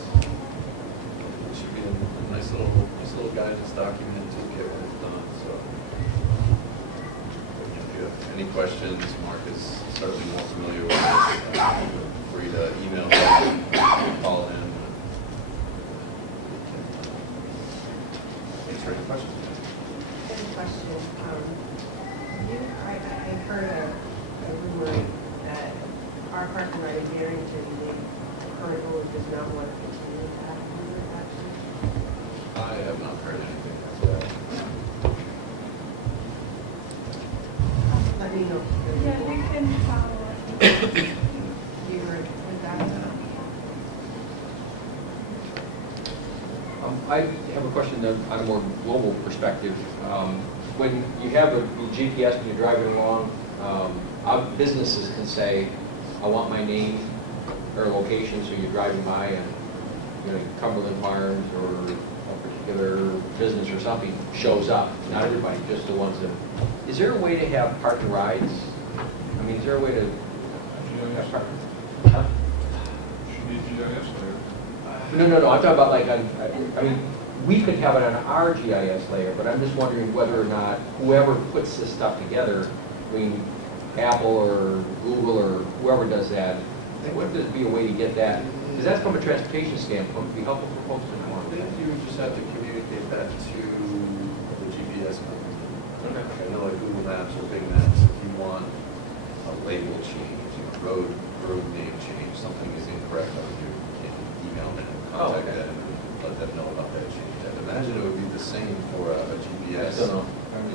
should be a nice little guidance document to get when it's done. So if you have any questions, Mark is certainly more familiar with this. Feel free to email him, call him. Answer any questions. Any question? I heard a rumor that our park and ride in Barrington, the current owner does not want to continue with that action. I have not heard anything like that. Let me know. Yeah, we can follow up. You were with that? I have a question on a more global perspective. When you have a GPS and you're driving along, businesses can say, I want my name or location, so you're driving by and, you know, Cumberland Farms or a particular business or something shows up. Not everybody, just the ones that. Is there a way to have park and rides? I mean, is there a way to have park? Huh? Should be GIS layer. No. I'm talking about like, I mean, we could have it on our GIS layer, but I'm just wondering whether or not whoever puts this stuff together, I mean, Apple or Google or whoever does that, would there be a way to get that? Because that's from a transportation standpoint, would be helpful for folks to know. I think you just have to communicate that to the GPS company. Okay. I know like Google Maps or Big Maps, if you want a label change, road name change, something is incorrect on you can email them, contact them, and let them know about that change. I'd imagine it would be the same for a GPS. I don't know.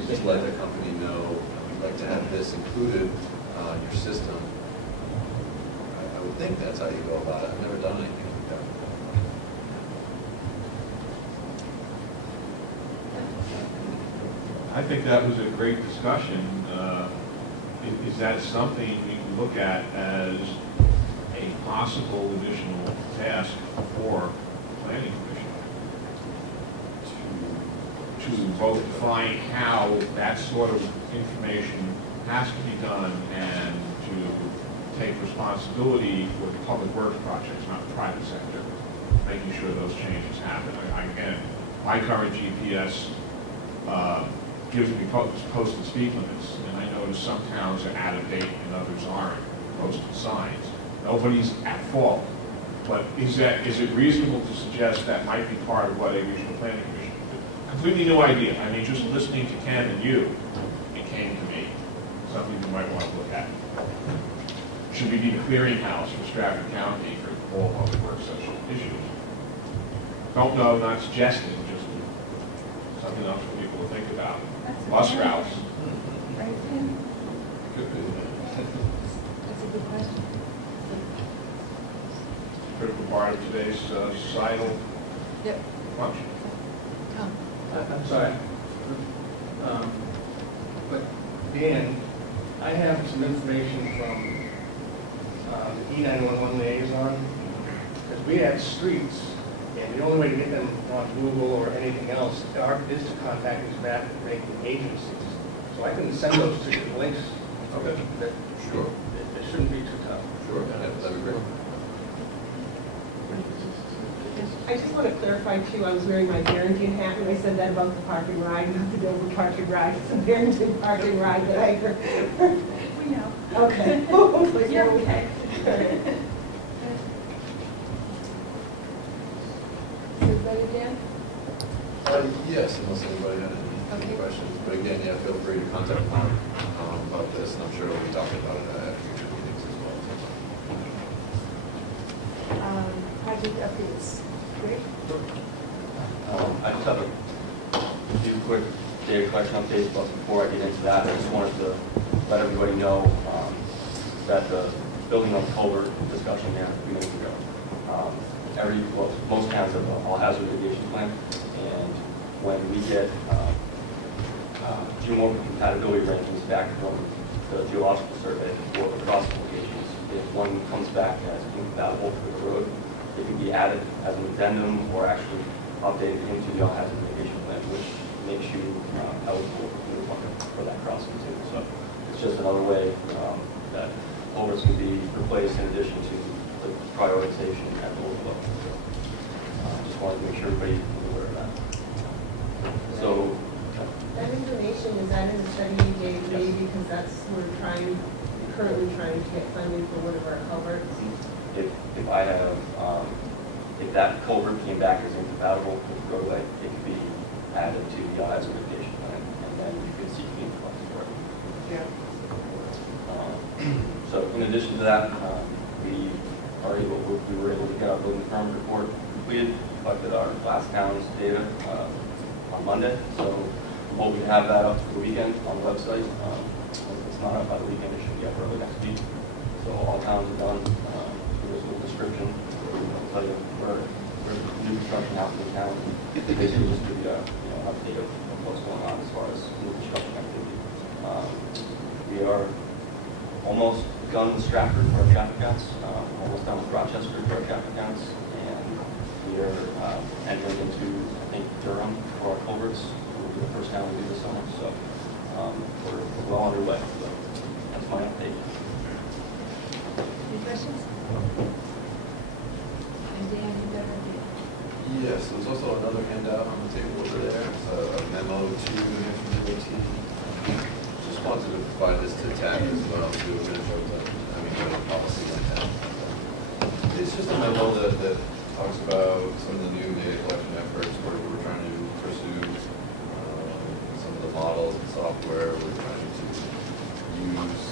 Just let the company know, we'd like to have this included on your system. I would think that's how you go about it. I've never done anything like that. I think that was a great discussion. Is that something we can look at as a possible additional task for the planning commission to both define how that sort of information has to be done and to take responsibility for the public works projects, not the private sector, making sure those changes happen. Again, my current GPS gives me posted speed limits, and I notice some towns are out of date and others aren't. posted signs. Nobody's at fault. But is it reasonable to suggest that might be part of what a regional planning commission did? Completely new idea. I mean, just listening to Ken and you, it came to me. Something you might want to look at. Should we be the clearinghouse for Strafford County for all public works such issues? Don't know, not suggesting, just something else for people to think about. Bus routes. Right, Tim? Could be. That's a good question. Critical part of today's societal Yep. function. Tom? I'm sorry. But Dan, I have some information from the E911 liaison, because we have streets, and the only way to get them on Google or anything else is to contact these map making agencies. So I can send those to you, links. Okay. That Sure. it shouldn't be too tough. Sure, yeah, that'd be great. I just want to clarify too, I was wearing my Barrington hat when I said that about the park and ride, not the Dover park and ride. It's a Barrington park and ride that I heard. We know. Okay. You're okay. Is everybody Dan? Yes, unless anybody had any questions. But again, yeah, feel free to contact Mark about this, and I'm sure we'll be talking about it at future meetings as well. Project updates. Great. I just have a few quick data collection updates, but before I get into that, I just wanted to let everybody know that the building on culvert discussion there a few minutes ago. Most towns have an all-hazard mitigation plan, and when we get geomorphic compatibility rankings back from the geological survey for the cross locations, if one comes back as incompatible with the road, it can be added as an addendum or actually updated into the all-hazard mitigation plan, which makes you eligible for that crossing too. So it's just another way that culverts can be replaced in addition to the prioritization at the local level. Just wanted to make sure everybody was aware of that. So That information, is that in the study you gave me? Because that's, we're currently trying to get funding for one of our culverts. if I have, if that culvert came back as incompatible with the roadway, it could be added to the all-hazard mitigation plan, and then you could seek the funds for it. Yeah. So in addition to that, we were able to get our building permit report completed, collected our last town's data on Monday. So I'm hoping to have that up for the weekend on the website. If it's not up by the weekend, it should be up early next week. So all towns are done. There's a little description. It'll tell you where new construction happening in town. Basically just give you an update of what's going on as far as new construction activity. We are almost done with Strafford for our traffic counts, almost done with Rochester for our traffic counts, and we are entering into, I think, Durham for our culverts. Will be the first time we do this summer, so we're well underway. So that's my update. Any questions? And Dan, you got an update? Yes, there's also another handout on the table over there, a memo to New Hampshire DOT. Just wanted to provide this to TAC as well, to do a bit of the policy right now. It's just a memo that talks about some of the new data collection efforts where we're trying to pursue some of the models and software we're trying to use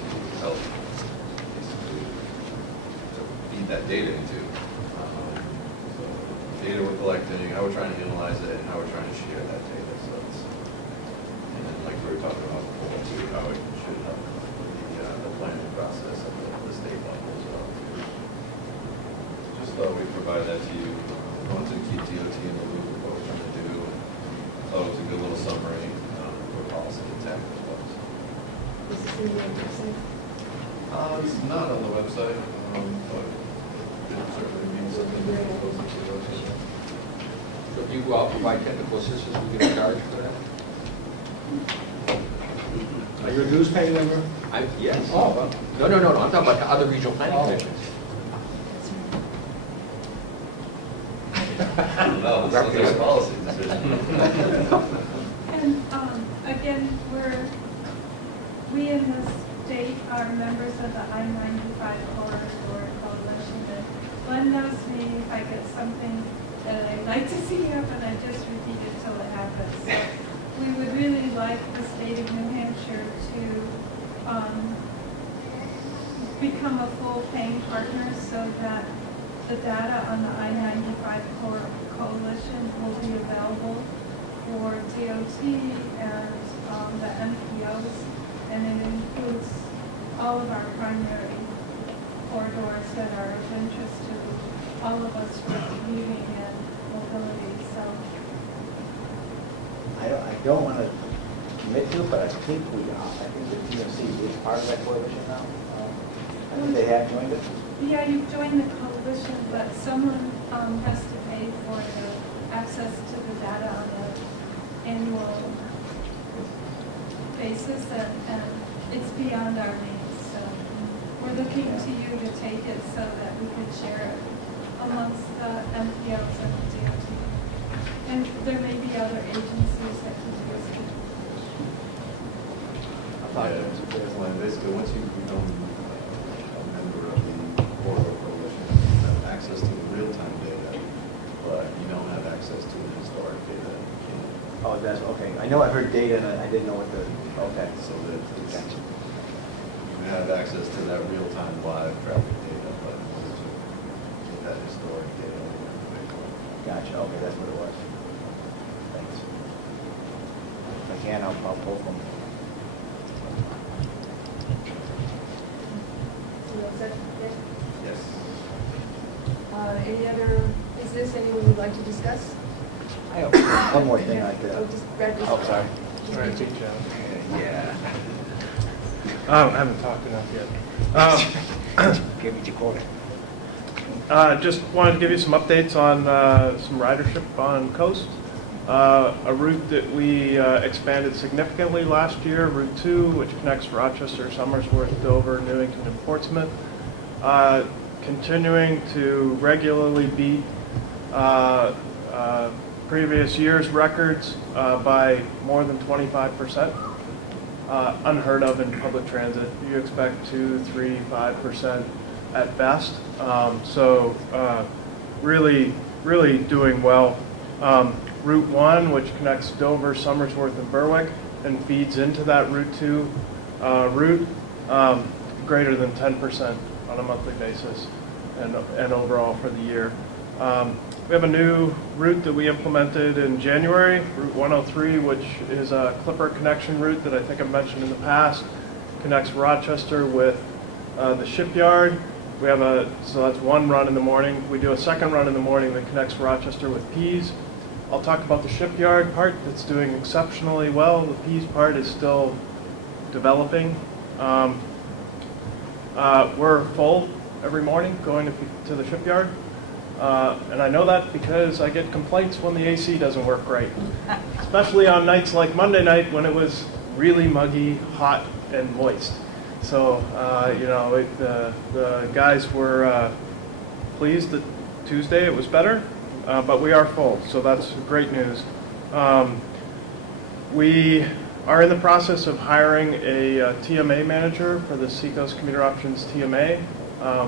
to help basically to feed that data into. So data we're collecting, how we're trying to analyze it, and how we're trying to share that data. So it's, and then like we were talking about before too, how it should help the planning process at the state level as well. Just thought we'd provide that to you. Want to keep DOT in the loop of what we're trying to do. And thought it was a good little summary for policy and tech as well. Is this in the website? It's not on the website, but it certainly means something to people. So if you provide technical assistance, we get charged for that? Are you a dues paying member? Yes. Oh, well. No. I'm talking about the other regional planning commissions. No, it's not a policy decision. And again, we in this update our members of the I-95 Corridor Coalition. And Glenn knows me, if I get something that I'd like to see happen, I just repeat it till it happens. So we would really like the state of New Hampshire to become a full paying partner so that the data on the I-95 Coalition will be available for DOT and the MPOs, and it includes all of our primary corridors that are of interest to all of us for commuting and mobility. So I don't want to commit to it, but I think we are. I think the TMC is part of that coalition now. I think they have joined it. yeah, you've joined the coalition, but someone has to pay for the access to the data on an annual basis, and it's beyond our means. So we're looking to you to take it so that we can share it amongst the MPOs and the DOT. And there may be other agencies that can use it. Basically, once you become a member of the corridor coalition, you have access to the real-time data, but you don't have access to the historic data. Oh, that's okay. I know I heard data, and I didn't know what the. Okay. So that you have access to that real-time live traffic data, but in order to get that historic data, you have to pay for it. Gotcha. Okay, that's what it was. Thanks. If I can, I'll pull from. Yes. Any other business anyone would like to discuss? I have one more thing I could. Oh, just Brad, just. Oh, sorry. Sorry, big job. Yeah. I haven't talked enough yet. Give me your quota. Just wanted to give you some updates on some ridership on Coast. A route that we expanded significantly last year, Route 2, which connects Rochester, Somersworth, Dover, Newington, and Portsmouth. Continuing to regularly beat previous year's records by more than 25%. Unheard of in public transit. You expect 2, 3, 5% at best. Really doing well. Route 1, which connects Dover, Somersworth, and Berwick, and feeds into that Route 2 route, greater than 10% on a monthly basis, and overall for the year. We have a new route that we implemented in January, Route 103, which is a Clipper connection route that I think I've mentioned in the past. Connects Rochester with the shipyard. We have so that's one run in the morning. We do a second run in the morning that connects Rochester with Pease. I'll talk about the shipyard part that's doing exceptionally well. The Pease part is still developing. We're full every morning going to the shipyard. And I know that because I get complaints when the AC doesn't work right, especially on nights like Monday night when it was really muggy, hot, and moist. So, the guys were pleased that Tuesday it was better, but we are full, so that's great news. We are in the process of hiring a TMA manager for the Seacoast Commuter Options TMA,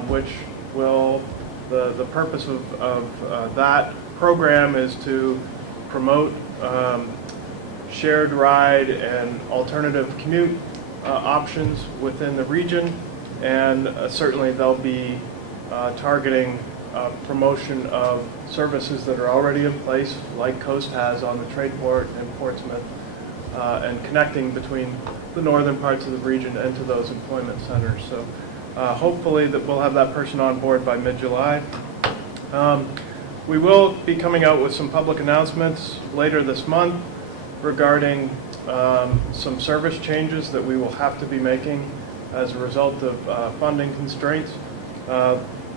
which will the purpose of that program is to promote shared ride and alternative commute options within the region, and certainly they'll be targeting promotion of services that are already in place, like Coast has on the trade port in Portsmouth, and connecting between the northern parts of the region and to those employment centers. So hopefully that we'll have that person on board by mid-July. We will be coming out with some public announcements later this month regarding some service changes that we will have to be making as a result of funding constraints.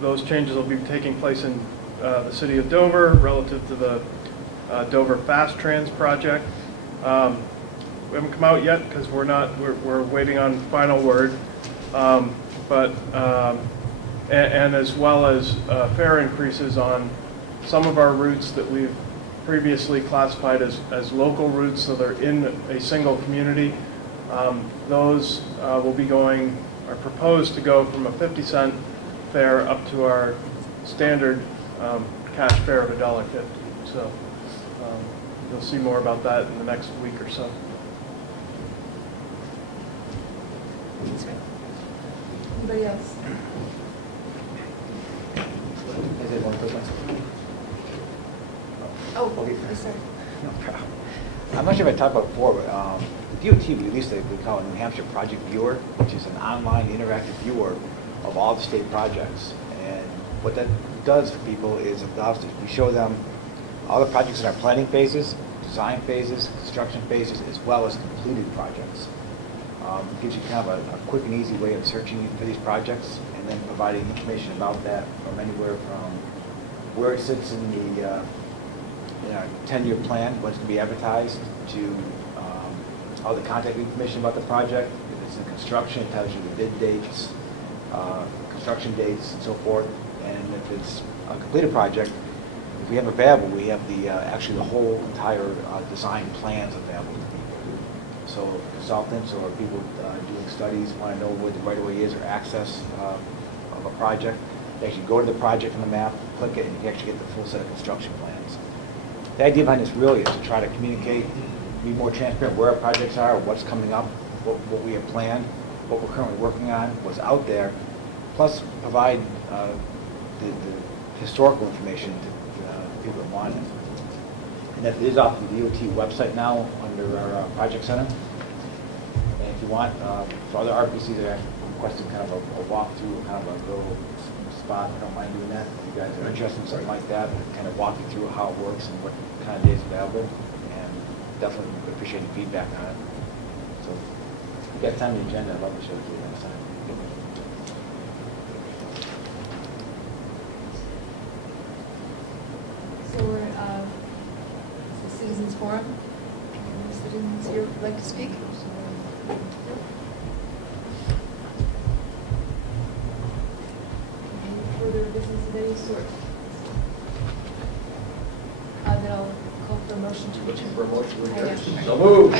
Those changes will be taking place in the city of Dover relative to the Dover Fast Trans project. We haven't come out yet because we're waiting on final word. And as well as fare increases on some of our routes that we've previously classified as local routes, so they're in a single community. Those will be going, are proposed to go from a 50-cent fare up to our standard cash fare of $1.50. So you'll see more about that in the next week or so. Anybody else? Oh, Okay. sorry. No problem. I'm not sure if I talked about it before, but the DOT released we call it New Hampshire Project Viewer, which is an online interactive viewer of all the state projects. And what that does for people is it allows we show them all the projects in our planning phases, design phases, construction phases, as well as completed projects. It gives you kind of a quick and easy way of searching for these projects and then providing information about that from anywhere from where it sits in the 10-year plan, what's going to be advertised, to all the contact information about the project. If it's in construction, it tells you the bid dates, construction dates, and so forth. And if it's a completed project, if we have available, we have the actually the whole entire design plans available to people. So if consultants or people doing studies want to know where the right-of-way is or access of a project, they actually go to the project on the map, click it, and you can actually get the full set of construction plans. The idea behind this really is to try to communicate, be more transparent where our projects are, what's coming up, what we have planned, what we're currently working on, what's out there, plus provide the historical information to people that want it. And that is off the DOT website now under our Project Center. And if you want, for other RPCs that are requesting kind of a walkthrough, kind of a little spot, I don't mind doing that. If you guys are interested in something like that, kind of walk you through how it works and what kind of days available. And definitely appreciate the feedback on it. So if you got time on the agenda, I'd love to show it to you next time. So we're the Citizens Forum. Any citizens here would like to speak? Any further business of any sort? Then I'll call for a motion to adjourn. Looking for a motion to adjourn. Hi, yeah. So moved.